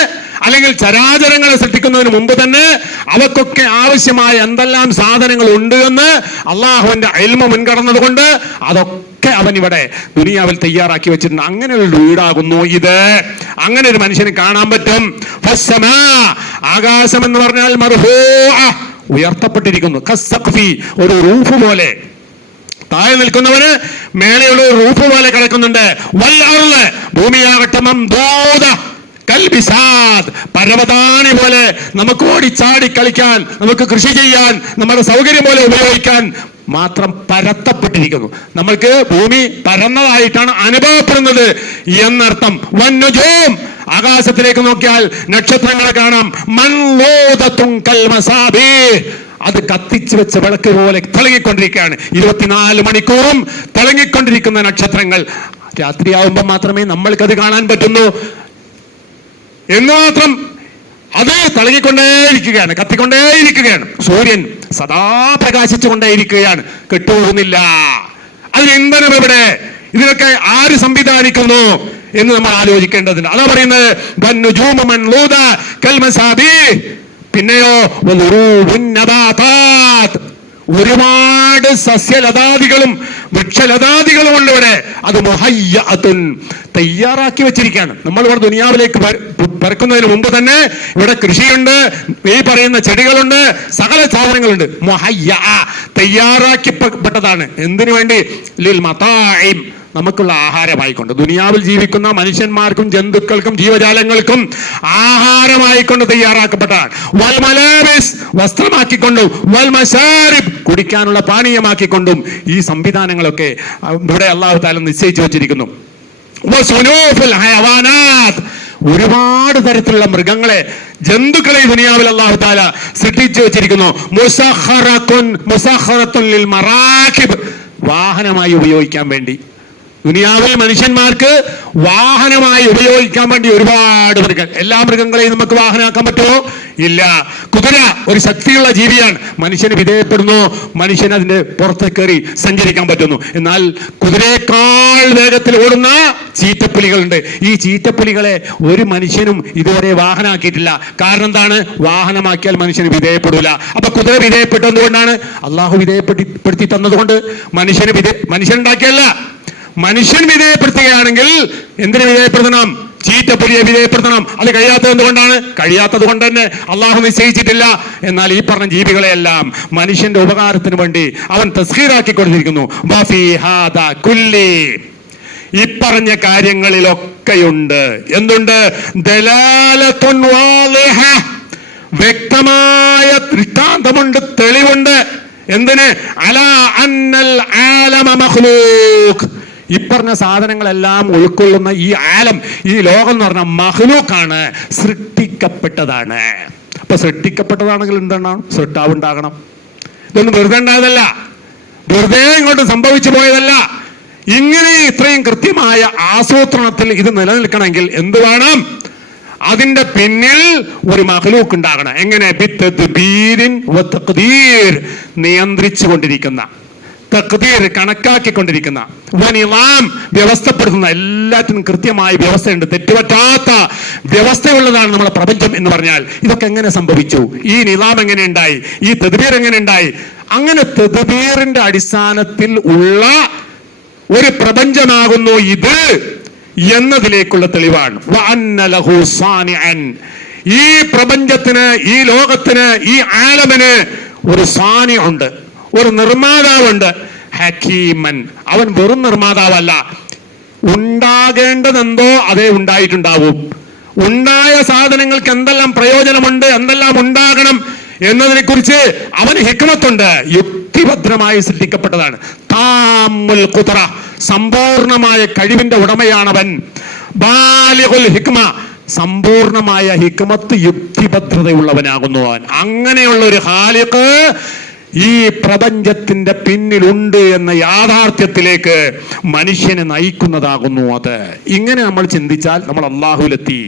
അല്ലെങ്കിൽ ചരാചരങ്ങളെ സൃഷ്ടിക്കുന്നതിന് മുമ്പ് തന്നെ അവക്കൊക്കെ ആവശ്യമായ എന്തെല്ലാം സാധനങ്ങൾ ഉണ്ട് എന്ന് അള്ളാഹുവിന്റെ ഇൽമ മുൻകടന്നത് കൊണ്ട് അതൊക്കെ അവൻ ഇവിടെ ദുനിയാവിൽ തയ്യാറാക്കി വെച്ചിട്ടുണ്ട്. അങ്ങനെ ഒരു വീടാകുന്നു ഇത്. അങ്ങനെ ഒരു മനുഷ്യന് കാണാൻ പറ്റും. ഫസ്സമാ, ആകാശം എന്ന് പറഞ്ഞാൽ മർഫൂഅ, ഉയർത്തപ്പെട്ടിരിക്കുന്നു. കസ്സഖ്ഫി, ഒരു റൂഫ് പോലെ, താഴെ നിൽക്കുന്നവന് മേലെയുള്ള ഒരു റൂഫ് പോലെ കിടക്കുന്നുണ്ട്. വൽ അർള്, ഭൂമിയാകട്ടെ മംദൂദ കൽബിസാദ്, പരവതാനി പോലെ നമുക്ക് ഓടിച്ചാടി കളിക്കാൻ, നമുക്ക് കൃഷി ചെയ്യാൻ, നമ്മുടെ സൗകര്യം പോലെ ഉപയോഗിക്കാൻ മാത്രം പരത്തപ്പെട്ടിരിക്കുന്നു. നമ്മൾക്ക് ഭൂമി പരന്നതായിട്ടാണ് അനുഭവപ്പെടുന്നത് എന്നർത്ഥം. വന്നുജൂം, ആകാശത്തിലേക്ക് നോക്കിയാൽ നക്ഷത്രങ്ങളെ കാണാം. മൻലൂദത്തുൻ കൽമസാബീഹ്, അത് കത്തിച്ചു വെച്ച വിളക്ക് പോലെ തിളങ്ങിക്കൊണ്ടിരിക്കുകയാണ്. 24 മണിക്കൂറും തിളങ്ങിക്കൊണ്ടിരിക്കുന്ന നക്ഷത്രങ്ങൾ. രാത്രിയാവുമ്പോൾ മാത്രമേ നമ്മൾക്കത് കാണാൻ പറ്റുന്നു എന്ന് മാത്രം. അത് തിളങ്ങിക്കൊണ്ടേയിരിക്കുകയാണ്, കത്തിക്കൊണ്ടേയിരിക്കുകയാണ്. സൂര്യൻ സദാ പ്രകാശിച്ചു കൊണ്ടേയിരിക്കുകയാണ്, കെട്ടുപോകുന്നില്ല. അതിന് ഇന്ധനം എവിടെ? ഇതിനൊക്കെ ആര് സംവിധാനിക്കുന്നു എന്ന് നമ്മൾ ആലോചിക്കേണ്ടതുണ്ട്. അതാ പറയുന്നത് പിന്നെയോ ഒരുപാട് സസ്യലതാദികളും വൃക്ഷലതാദികളും ഉണ്ട് ഇവിടെ. അത് മുഹയ്യഅത്തുൻ, തയ്യാറാക്കി വെച്ചിരിക്കുകയാണ്. നമ്മൾ ഇവിടെ ദുനിയാവിലേക്ക് പിറക്കുന്നതിന് മുമ്പ് തന്നെ ഇവിടെ കൃഷിയുണ്ട്, ഈ പറയുന്ന ചെടികളുണ്ട്, സകല സാധനങ്ങളുണ്ട്. മുഹയ്യഅ, തയ്യാറാക്കപ്പെട്ടതാണ്. എന്തിനു വേണ്ടി? ലിൽ മതാഇം, നമുക്കുള്ള ആഹാരമായിക്കൊണ്ട്. ദുനിയാവിൽ ജീവിക്കുന്ന മനുഷ്യന്മാർക്കും ജന്തുക്കൾക്കും ജീവജാലങ്ങൾക്കും ആഹാരമായിക്കൊണ്ട് തയ്യാറാക്കപ്പെട്ടതാണ്. വൽ മലാബിസ്, വസ്ത്രമാക്കിക്കൊണ്ടും, വൽ മശാരിബ്, കുടിക്കാനുള്ള പാനീയമാക്കിക്കൊണ്ടും ഈ സംവിധാനങ്ങളൊക്കെ ഇവിടെ അല്ലാഹു തആല നിശ്ചയിച്ചു വെച്ചിരിക്കുന്നു. വസുനൂഫുൽ ഹയവാനാത്ത്, ഒരുപാട് തരത്തിലുള്ള മൃഗങ്ങളെ, ജന്തുക്കളെ ദുനിയാവിൽ അല്ലാഹു തആല സൃഷ്ടിച്ചു വെച്ചിരിക്കുന്നു. മുസഖറത്തുൻ ലിൽ മറാകിബ്, വാഹനമായി ഉപയോഗിക്കാൻ വേണ്ടി. ദുനിയാവിൽ മനുഷ്യന്മാർക്ക് വാഹനമായി ഉപയോഗിക്കാൻ വേണ്ടി ഒരുപാട് മൃഗങ്ങൾ. എല്ലാ മൃഗങ്ങളെയും നമുക്ക് വാഹനമാക്കാൻ പറ്റുമോ? ഇല്ല. കുതിര ഒരു ശക്തിയുള്ള ജീവിയാണ്, മനുഷ്യന് വിധേയപ്പെടുന്നു, മനുഷ്യൻ അതിന്റെ പുറത്ത് കയറി സഞ്ചരിക്കാൻ പറ്റുന്നു. എന്നാൽ കുതിരയേക്കാൾ വേഗത്തിൽ ഓടുന്ന ചീറ്റപ്പുലികളുണ്ട്. ഈ ചീറ്റപ്പുലികളെ ഒരു മനുഷ്യനും ഇതുവരെ വാഹനമാക്കിയിട്ടില്ല. കാരണം എന്താണ്? വാഹനമാക്കിയാൽ മനുഷ്യന് വിധേയപ്പെടില്ല. അപ്പൊ കുതിര വിധേയപ്പെട്ടതുകൊണ്ടാണ്, അള്ളാഹു വിധേയപ്പെടുത്തി തന്നതുകൊണ്ട്. മനുഷ്യനുണ്ടാക്കിയല്ല. മനുഷ്യൻ വിധേയപ്പെടുത്തുകയാണെങ്കിൽ എന്തിനു വിധേയപ്പെടുത്തണം? ചീറ്റപ്പുലിയെ വിധേയപ്പെടുത്തണം. അത് കഴിയാത്തത് എന്തുകൊണ്ടാണ്? കഴിയാത്തത് കൊണ്ട് തന്നെ അള്ളാഹു നിശ്ചയിച്ചിട്ടില്ല. എന്നാൽ ഈ പറഞ്ഞ ജീവികളെയെല്ലാം മനുഷ്യന്റെ ഉപകാരത്തിന് വേണ്ടി അവൻ തസ്ഖീറാക്കി കൊടുത്തിരിക്കുന്നു. ഈ പറഞ്ഞ കാര്യങ്ങളിലൊക്കെയുണ്ട് എന്തുണ്ട്? ദലാലത്തുൻ വാളിഹ, വ്യക്തമായ ദൃഷ്ടാന്തമുണ്ട്, തെളിവുണ്ട്. എന്തിന്? അലാ അന്നൽ ആലമ മഖ്ലൂഖ്, ഈ പറഞ്ഞ സാധനങ്ങളെല്ലാം ഉൾക്കൊള്ളുന്ന ഈ ആലം, ഈ ലോകം എന്ന് പറഞ്ഞ മഖ്ലൂഖാണ്, സൃഷ്ടിക്കപ്പെട്ടതാണ്. അപ്പൊ സൃഷ്ടിക്കപ്പെട്ടതാണെങ്കിൽ എന്താണ്? സൃഷ്ടാവുണ്ടാകണം. ഇതൊന്നും വെറുതെ ഉണ്ടായതല്ല, വെറുതെ ഇങ്ങോട്ട് സംഭവിച്ചു പോയതല്ല. ഇങ്ങനെ ഇത്രയും കൃത്യമായ ആസൂത്രണത്തിൽ ഇത് നിലനിൽക്കണമെങ്കിൽ എന്ത് വേണം? അതിന്റെ പിന്നിൽ ഒരു മഖ്ലൂഖ് ഉണ്ടാകണം. എങ്ങനെ? ബിത്തദ്ബീരിൻ വതഖ്ദീർ, നിയന്ത്രിച്ചു കൊണ്ടിരിക്കുന്ന, തഖ്ദീർ കണക്കാക്കിക്കൊണ്ടിരിക്കുന്ന, വനിളാം വ്യവസ്ഥപ്പെടുത്തുന്ന, എല്ലാത്തിനും കൃത്യമായ വ്യവസ്ഥയുണ്ട്, തെറ്റുപറ്റാത്ത വ്യവസ്ഥയുള്ളതാണ് നമ്മുടെ പ്രപഞ്ചം എന്ന് പറഞ്ഞാൽ. ഇതൊക്കെ എങ്ങനെ സംഭവിച്ചു? ഈ നിളാം എങ്ങനെ ഉണ്ടായി? ഈ തദ്ബീർ എങ്ങനെ ഉണ്ടായി? അങ്ങനെ തദ്ബീറിന്റെ അടിസ്ഥാനത്തിൽ ഉള്ള ഒരു പ്രപഞ്ചമാകുന്നു ഇത് എന്നതിലേക്കുള്ള തെളിവാണ്. ഈ പ്രപഞ്ചത്തിന്, ഈ ലോകത്തിന്, ഈ ആലമിന് ഒരു സാനി ഉണ്ട്, ഒരു നിർമ്മാതാവുണ്ട്. ഹക്കീമൻ, അവൻ വെറും നിർമ്മാതാവല്ല, ഉണ്ടാകേണ്ടതെന്തോ അതേ ഉണ്ടായിട്ടുണ്ടാവും. ഉണ്ടായ സാധനങ്ങൾക്ക് എന്തെല്ലാം പ്രയോജനമുണ്ട്, എന്തെല്ലാം ഉണ്ടാകണം എന്നതിനെ കുറിച്ച് അവന് ഹിക്മത്തുണ്ട്. യുക്തിഭദ്രമായി സൃഷ്ടിക്കപ്പെട്ടതാണ്. താമുൽ ഖുദ്റ, സമ്പൂർണമായ കഴിവിന്റെ ഉടമയാണവൻ. ബാലിഗുൽ ഹിക്മ, സമ്പൂർണമായ ഹിക്മത്ത്, യുക്തിഭദ്രതയുള്ളവനാകുന്നു അവൻ. അങ്ങനെയുള്ള ഒരു ഖാലിഖ് ഈ പ്രപഞ്ചത്തിന്റെ പിന്നിലുണ്ട് എന്ന യാഥാർത്ഥ്യത്തിലേക്ക് മനുഷ്യനെ നയിക്കുന്നതാകുന്നു അത്. ഇങ്ങനെ നമ്മൾ ചിന്തിച്ചാൽ നമ്മൾ അള്ളാഹുവിലെത്തി.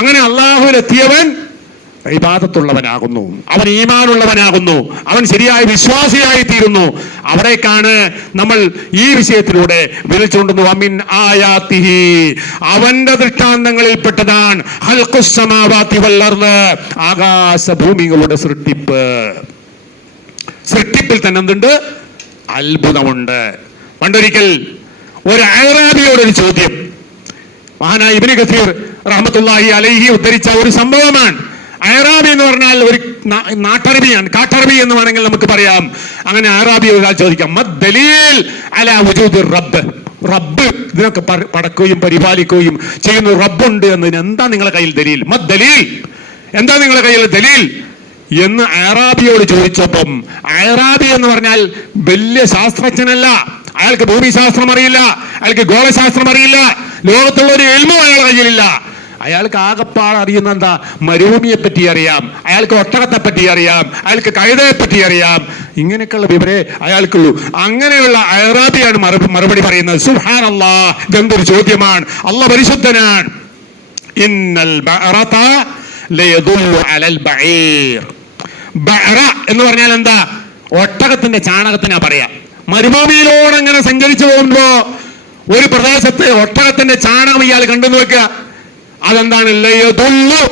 അങ്ങനെ അള്ളാഹുവിലെത്തിയവൻ ഇബാദത്തുള്ളവനാകുന്നു, അവൻ ഈമാനുള്ളവനാകുന്നു, അവൻ ശരിയായ വിശ്വാസിയായി തീരുന്നു. അവിടേക്കാണ് നമ്മൾ ഈ വിഷയത്തിലൂടെ വിളിച്ചുകൊണ്ടുന്നു. അമിൻ ആയാത്തിഹി, അവന്റെ ദൃഷ്ടാന്തങ്ങളിൽപ്പെട്ടതാണ് ഖൽഖുസ് സമാവാതി വൽ അർദ്, ആകാശഭൂമികളുടെ സൃഷ്ടിപ്പ്. സൃഷ്ടിപ്പിൽ തന്നെ എന്തുണ്ട്? അത്ഭുതമുണ്ട്. പണ്ടൊരിക്കൽ ഒരു അഅറാബിയോടൊരു ചോദ്യം, മഹാനായ ഇബ്നു കസീർ റഹ്മത്തുള്ളാഹി അലൈഹി ഉദ്ധരിച്ച ഒരു സംഭവമാണ്. അഅറാബി എന്ന് പറഞ്ഞാൽ ഒരു നാട്ടറബിയാണ്, കാട്ടറബി എന്ന് വേണമെങ്കിൽ നമുക്ക് പറയാം. അങ്ങനെ അഅറാബി ഒരാൾ ചോദിക്കാം, മദ്ദലീൽ അലാ വജൂദിർ റബ്ബ്, റബ്ബ് ഇതിനൊക്കെ പടക്കുകയും പരിപാലിക്കുകയും ചെയ്യുന്ന റബ്ബുണ്ട് എന്നതിന് എന്താ നിങ്ങളുടെ കയ്യിൽ ദലീൽ? മദ്ദലീൽ, എന്താ നിങ്ങളുടെ കയ്യിൽ ദലീൽ എന്ന് അഅറാബിയോട് ചോദിച്ചപ്പം, അഅറാബി എന്ന് പറഞ്ഞാൽ വലിയ ശാസ്ത്രജ്ഞനല്ല, അയാൾക്ക് ഭൂമിശാസ്ത്രം അറിയില്ല, അയാൾക്ക് ഗോളശാസ്ത്രം അറിയില്ല, ലോകത്തുള്ള ഒരു ഇൽമും അയാളുടെ കയ്യിലില്ല. അയാൾക്ക് ആകപ്പാട് അറിയുന്ന എന്താ? മരുഭൂമിയെ പറ്റി അറിയാം, അയാൾക്ക് ഒട്ടകത്തെ പറ്റി അറിയാം, അയാൾക്ക് കഴുതയെ പറ്റി അറിയാം, ഇങ്ങനെയൊക്കെയുള്ള വിവരേ അയാൾക്കുള്ളൂ. അങ്ങനെയുള്ള അഅറാബിയാണ് മറുപടി പറയുന്നത്. സുബ്ഹാനല്ലാഹ്, ഇതെന്തൊരു ചോദ്യമാണ്! അല്ലാഹ് പരിശുദ്ധനാണ്. ഇന്നൽ ബഅറത ലയദുല്ലു അലൽ ബഈർ. ബഅറ എന്ന് പറഞ്ഞാൽ എന്താ? ഒട്ടകത്തിന്റെ ചാണകത്തിനാ പറയാ. മരുഭൂമിയിലൂടെ അങ്ങനെ സഞ്ചരിച്ചു പോകുമ്പോ ഒരു പ്രദേശത്ത് ഒട്ടകത്തിന്റെ ചാണകം ഇയാൾ കണ്ടു നോക്കുക. അതെന്താണ്? ലയദുല്ലു,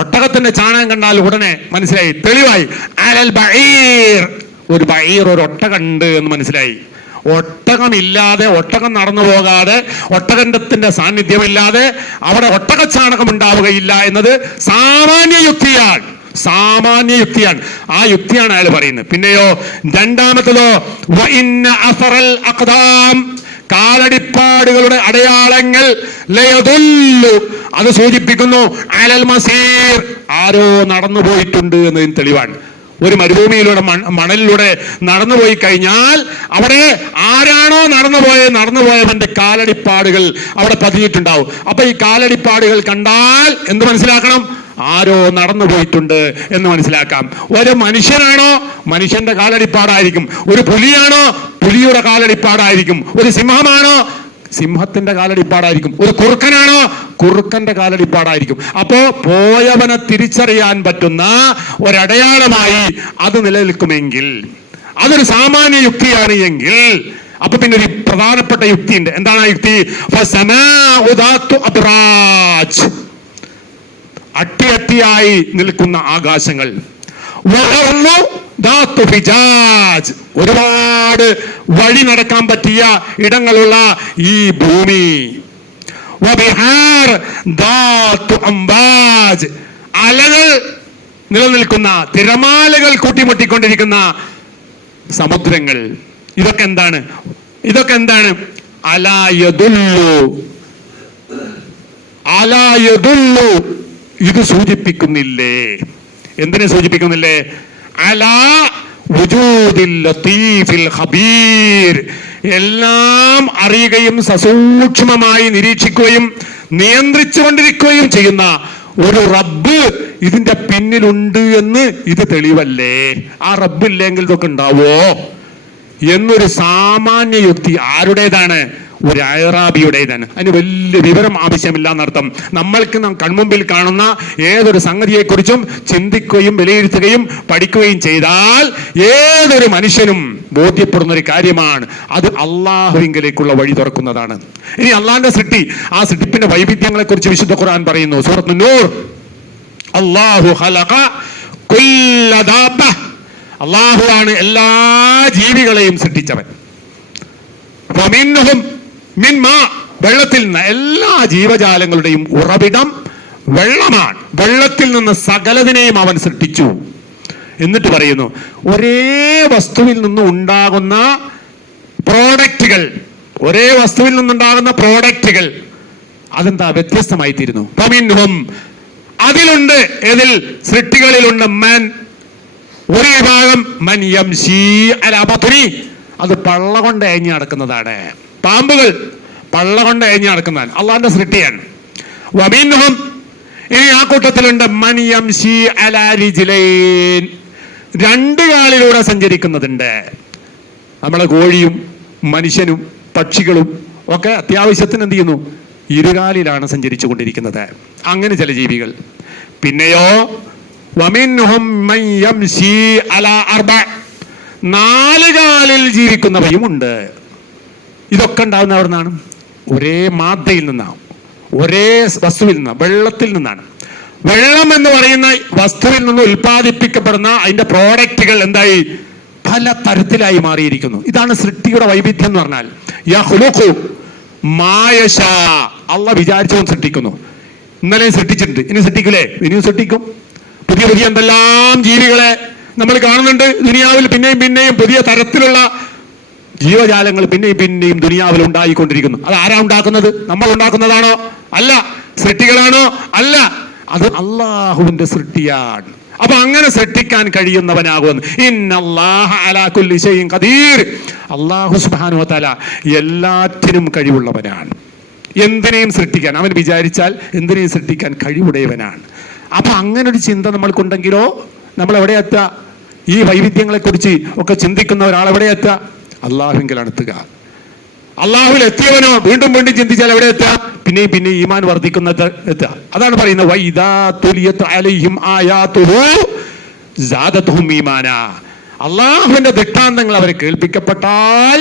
ഒട്ടകത്തിന്റെ ചാണകം കണ്ടാൽ ഉടനെ മനസ്സിലായി, തെളിവായി. അലൽ ബഈർ, ഒരു ബഈർ, ഒരു ഒട്ടകണ്ട് എന്ന് മനസ്സിലായി. ഒട്ടകമില്ലാതെ, ഒട്ടകം നടന്നു പോകാതെ, ഒട്ടകത്തിന്റെ സാന്നിധ്യമില്ലാതെ അവിടെ ഒട്ടകച്ചാണകം ഉണ്ടാവുകയില്ല എന്നത് സാമാന്യ യുക്തിയാണ്, സാമാന്യ യുക്തിയാണ്. ആ യുക്തിയാണ് അയാൾ പറയുന്നത്. പിന്നെയോ രണ്ടാമത്തതോ, വഇന്ന അസറൽ അഖ്ദാം, കാലടിപ്പാടുകളുടെ അടയാളങ്ങൾ, ലയദുല്ലു, അത് സൂചിപ്പിക്കുന്നു അലൽ മസീർ, ആരോ നടന്നു പോയിട്ടുണ്ട് എന്നതിന് തെളിവാണ്. ഒരു മരുഭൂമിയിലൂടെ മണലിലൂടെ നടന്നുപോയി കഴിഞ്ഞാൽ അവിടെ ആരാണോ നടന്നുപോയവന്റെ കാലടിപ്പാടുകൾ അവിടെ പതിഞ്ഞിട്ടുണ്ടാവും. അപ്പൊ ഈ കാലടിപ്പാടുകൾ കണ്ടാൽ എന്ത് മനസ്സിലാക്കണം? ആരോ നടന്നു പോയിട്ടുണ്ട് എന്ന് മനസ്സിലാക്കാം. ഒരു മനുഷ്യനാണോ? മനുഷ്യന്റെ കാലടിപ്പാടായിരിക്കും. ഒരു പുലിയാണോ? പുലിയുടെ കാലടിപ്പാടായിരിക്കും. ഒരു സിംഹമാണോ? സിംഹത്തിന്റെ കാലടിപ്പാടായിരിക്കും. ഒരു കുറുക്കനാണോ? കുറുക്കന്റെ കാലടിപ്പാടായിരിക്കും. അപ്പോ പോയവനെ തിരിച്ചറിയാൻ പറ്റുന്ന ഒരടയാളമായി അത് നിലനിൽക്കുമെങ്കിൽ, അതൊരു സാമാന്യ യുക്തിയാണ് എങ്കിൽ, അപ്പൊ പിന്നെ ഒരു പ്രധാനപ്പെട്ട യുക്തിയുണ്ട്. എന്താണ് ആ യുക്തി? അട്ടിയട്ടിയായി നിൽക്കുന്ന ആകാശങ്ങൾ, ഒരുപാട് വഴി നടക്കാൻ പറ്റിയ ഇടങ്ങളുള്ള ഈ ഭൂമി, വബിഹാർ ദാതു അംബാജ്, അലകൾ നിലനിൽക്കുന്ന, തിരമാലകൾ കൂട്ടിമുട്ടിക്കൊണ്ടിരിക്കുന്ന സമുദ്രങ്ങൾ. ഇതൊക്കെ എന്താണ്? അലാ യദുല്ലു, ഇത് സൂചിപ്പിക്കുന്നില്ലേ? എന്തിനെ സൂചിപ്പിക്കുന്നില്ലേ? അലാ വുജൂദിൽ ലത്തീഫിൽ ഖബീർ, എല്ലാം അറിയുകയും സസൂക്ഷ്മമായി നിരീക്ഷിക്കുകയും നിയന്ത്രിച്ചുകൊണ്ടിരിക്കുകയും ചെയ്യുന്ന ഒരു റബ്ബ് ഇതിന്റെ പിന്നിലുണ്ട് എന്ന് ഇത് തെളിവല്ലേ? ആ റബ്ബില്ലെങ്കിൽ ഇതൊക്കെ ഉണ്ടാവോ എന്നൊരു സാമാന്യ യുക്തി ആരുടേതാണ്? ഒരു അയറാബിയുടേതാണ്. അതിന് വലിയ വിവരം ആവശ്യമില്ല എന്നർത്ഥം. നമ്മൾക്ക് കൺമുമ്പിൽ കാണുന്ന ഏതൊരു സംഗതിയെക്കുറിച്ചും ചിന്തിക്കുകയും വിലയിരുത്തുകയും പഠിക്കുകയും ചെയ്താൽ ഏതൊരു മനുഷ്യനും ബോധ്യപ്പെടുന്ന ഒരു കാര്യമാണ്. അത് അള്ളാഹുവിങ്കലേക്കുള്ള വഴി തുറക്കുന്നതാണ്. ഇനി അള്ളാഹിന്റെ സൃഷ്ടി, ആ സൃഷ്ടിപ്പിന്റെ വൈവിധ്യങ്ങളെ കുറിച്ച് വിശുദ്ധ ഖുർആൻ പറയുന്നു. സൂറത്ത് നൂർ, അല്ലാഹു ഖലഖ കുല്ല ദാബ, അള്ളാഹുവാണ് എല്ലാ ജീവികളെയും സൃഷ്ടിച്ചവൻ. വെള്ളത്തിൽ നിന്ന്, എല്ലാ ജീവജാലങ്ങളുടെയും ഉറവിടം വെള്ളമാണ്. വെള്ളത്തിൽ നിന്ന് സകലതിനെയും അവൻ സൃഷ്ടിച്ചു. എന്നിട്ട് പറയുന്നു, ഒരേ വസ്തുവിൽ നിന്ന് ഉണ്ടാകുന്ന പ്രോഡക്റ്റുകൾ, അതെന്താ വ്യത്യസ്തമായി തീരുന്നു. അതിലുണ്ട്, ഏതിൽ? സൃഷ്ടികളിലുണ്ട് മൻ, ഒരു വിഭാഗം മൻ യംശി അലാ ബത്നി, അത് പള്ള കൊണ്ട് അയഞ്ഞു നടക്കുന്നതാണ്. പാമ്പുകൾ പള്ള കൊണ്ട് അയഞ്ഞു നടക്കുന്നതാണ്, അള്ളാഹിന്റെ സൃഷ്ടിയാണ്. വമിൻഹും, ഇനി ആ കൂട്ടത്തിലുണ്ട് മൻ യംശി അലാ റിജ്ലൈൻ, രണ്ട് കാലിലൂടെ സഞ്ചരിക്കുന്നതുണ്ട്. നമ്മളെ കോഴിയും മനുഷ്യനും പക്ഷികളും ഒക്കെ അത്യാവശ്യത്തിന് എന്ത് ചെയ്യുന്നു? ഇരുകാലിലാണ് സഞ്ചരിച്ചു കൊണ്ടിരിക്കുന്നത്. അങ്ങനെ ചില ജീവികൾ. പിന്നെയോ വമിൻഹും മൻ യംശി അലാ അർബ, നാല് കാലിൽ ജീവിക്കുന്നവയുമുണ്ട്. ഇതൊക്കെ ഉണ്ടാകുന്ന അവിടെ നിന്നാണ്, ഒരേ മാതയിൽ നിന്നാണ്, ഒരേ വസ്തുവിൽ നിന്നാണ്, വെള്ളത്തിൽ നിന്നാണ്. വെള്ളം എന്ന് പറയുന്ന വസ്തുവിൽ നിന്ന് ഉൽപ്പാദിപ്പിക്കപ്പെടുന്ന അതിന്റെ പ്രോഡക്റ്റുകൾ എന്തായി? പല തരത്തിലായി മാറിയിരിക്കുന്നു. ഇതാണ് സൃഷ്ടിയുടെ വൈവിധ്യം എന്ന് പറഞ്ഞാൽ. യഖ്ലുഖു മാ യശാ, അള്ളാഹ് വിചാരിച്ചവൻ സൃഷ്ടിക്കുന്നു. ഇന്നലെയും സൃഷ്ടിച്ചിട്ടുണ്ട്, ഇനി സൃഷ്ടിക്കില്ലേ? ഇനിയും സൃഷ്ടിക്കും. പുതിയ പുതിയ എന്തെല്ലാം ജീവികളെ നമ്മൾ കാണുന്നുണ്ട് ദുനിയാവിൽ. പിന്നെയും പുതിയ തരത്തിലുള്ള ജീവജാലങ്ങൾ പിന്നെയും ദുനിയാവിൽ ഉണ്ടായിക്കൊണ്ടിരിക്കുന്നു. അത് ആരാ ഉണ്ടാക്കുന്നത്? നമ്മൾ ഉണ്ടാക്കുന്നതാണോ? അല്ല. സൃഷ്ടികളാണോ? അല്ല. അത് അള്ളാഹുവിന്റെ സൃഷ്ടിയാണ്. അപ്പൊ അങ്ങനെ സൃഷ്ടിക്കാൻ കഴിയുന്നവനാകുമെന്ന്. ഇന്നല്ലാഹ അലാ കുല്ലി ശൈഇൻ ഖദീർ, അല്ലാഹു സുബ്ഹാനഹു വ തആല എല്ലാറ്റിനും കഴിവുള്ളവനാണ്. എന്തിനേയും സൃഷ്ടിക്കാൻ അവൻ വിചാരിച്ചാൽ എന്തിനേയും സൃഷ്ടിക്കാൻ കഴിവുടയവനാണ്. അപ്പൊ അങ്ങനെ ഒരു ചിന്ത നമ്മൾക്കുണ്ടെങ്കിലോ നമ്മൾ എവിടെ എത്തുക? ഈ വൈവിധ്യങ്ങളെ കുറിച്ച് ഒക്കെ ചിന്തിക്കുന്ന ഒരാൾ എവിടെ എത്തുക? അള്ളാഹുവിങ്കലാണ് എത്തുക. അള്ളാഹുവിൽ എത്തിയവനോ വീണ്ടും ചിന്തിച്ചാൽ എവിടെ എത്തുക? പിന്നെയും ഈമാൻ വർദ്ധിക്കുന്നത് എത്തുക. അതാണ് പറയുന്നത്, വൈദാ തുലിയത് അലൈഹിം ആയാതുഹു സാദതുഹും ഈമാനാ, അള്ളാഹുവിന്റെ ദൃഷ്ടാന്തങ്ങൾ അവരെ കേൾപ്പിക്കപ്പെട്ടാൽ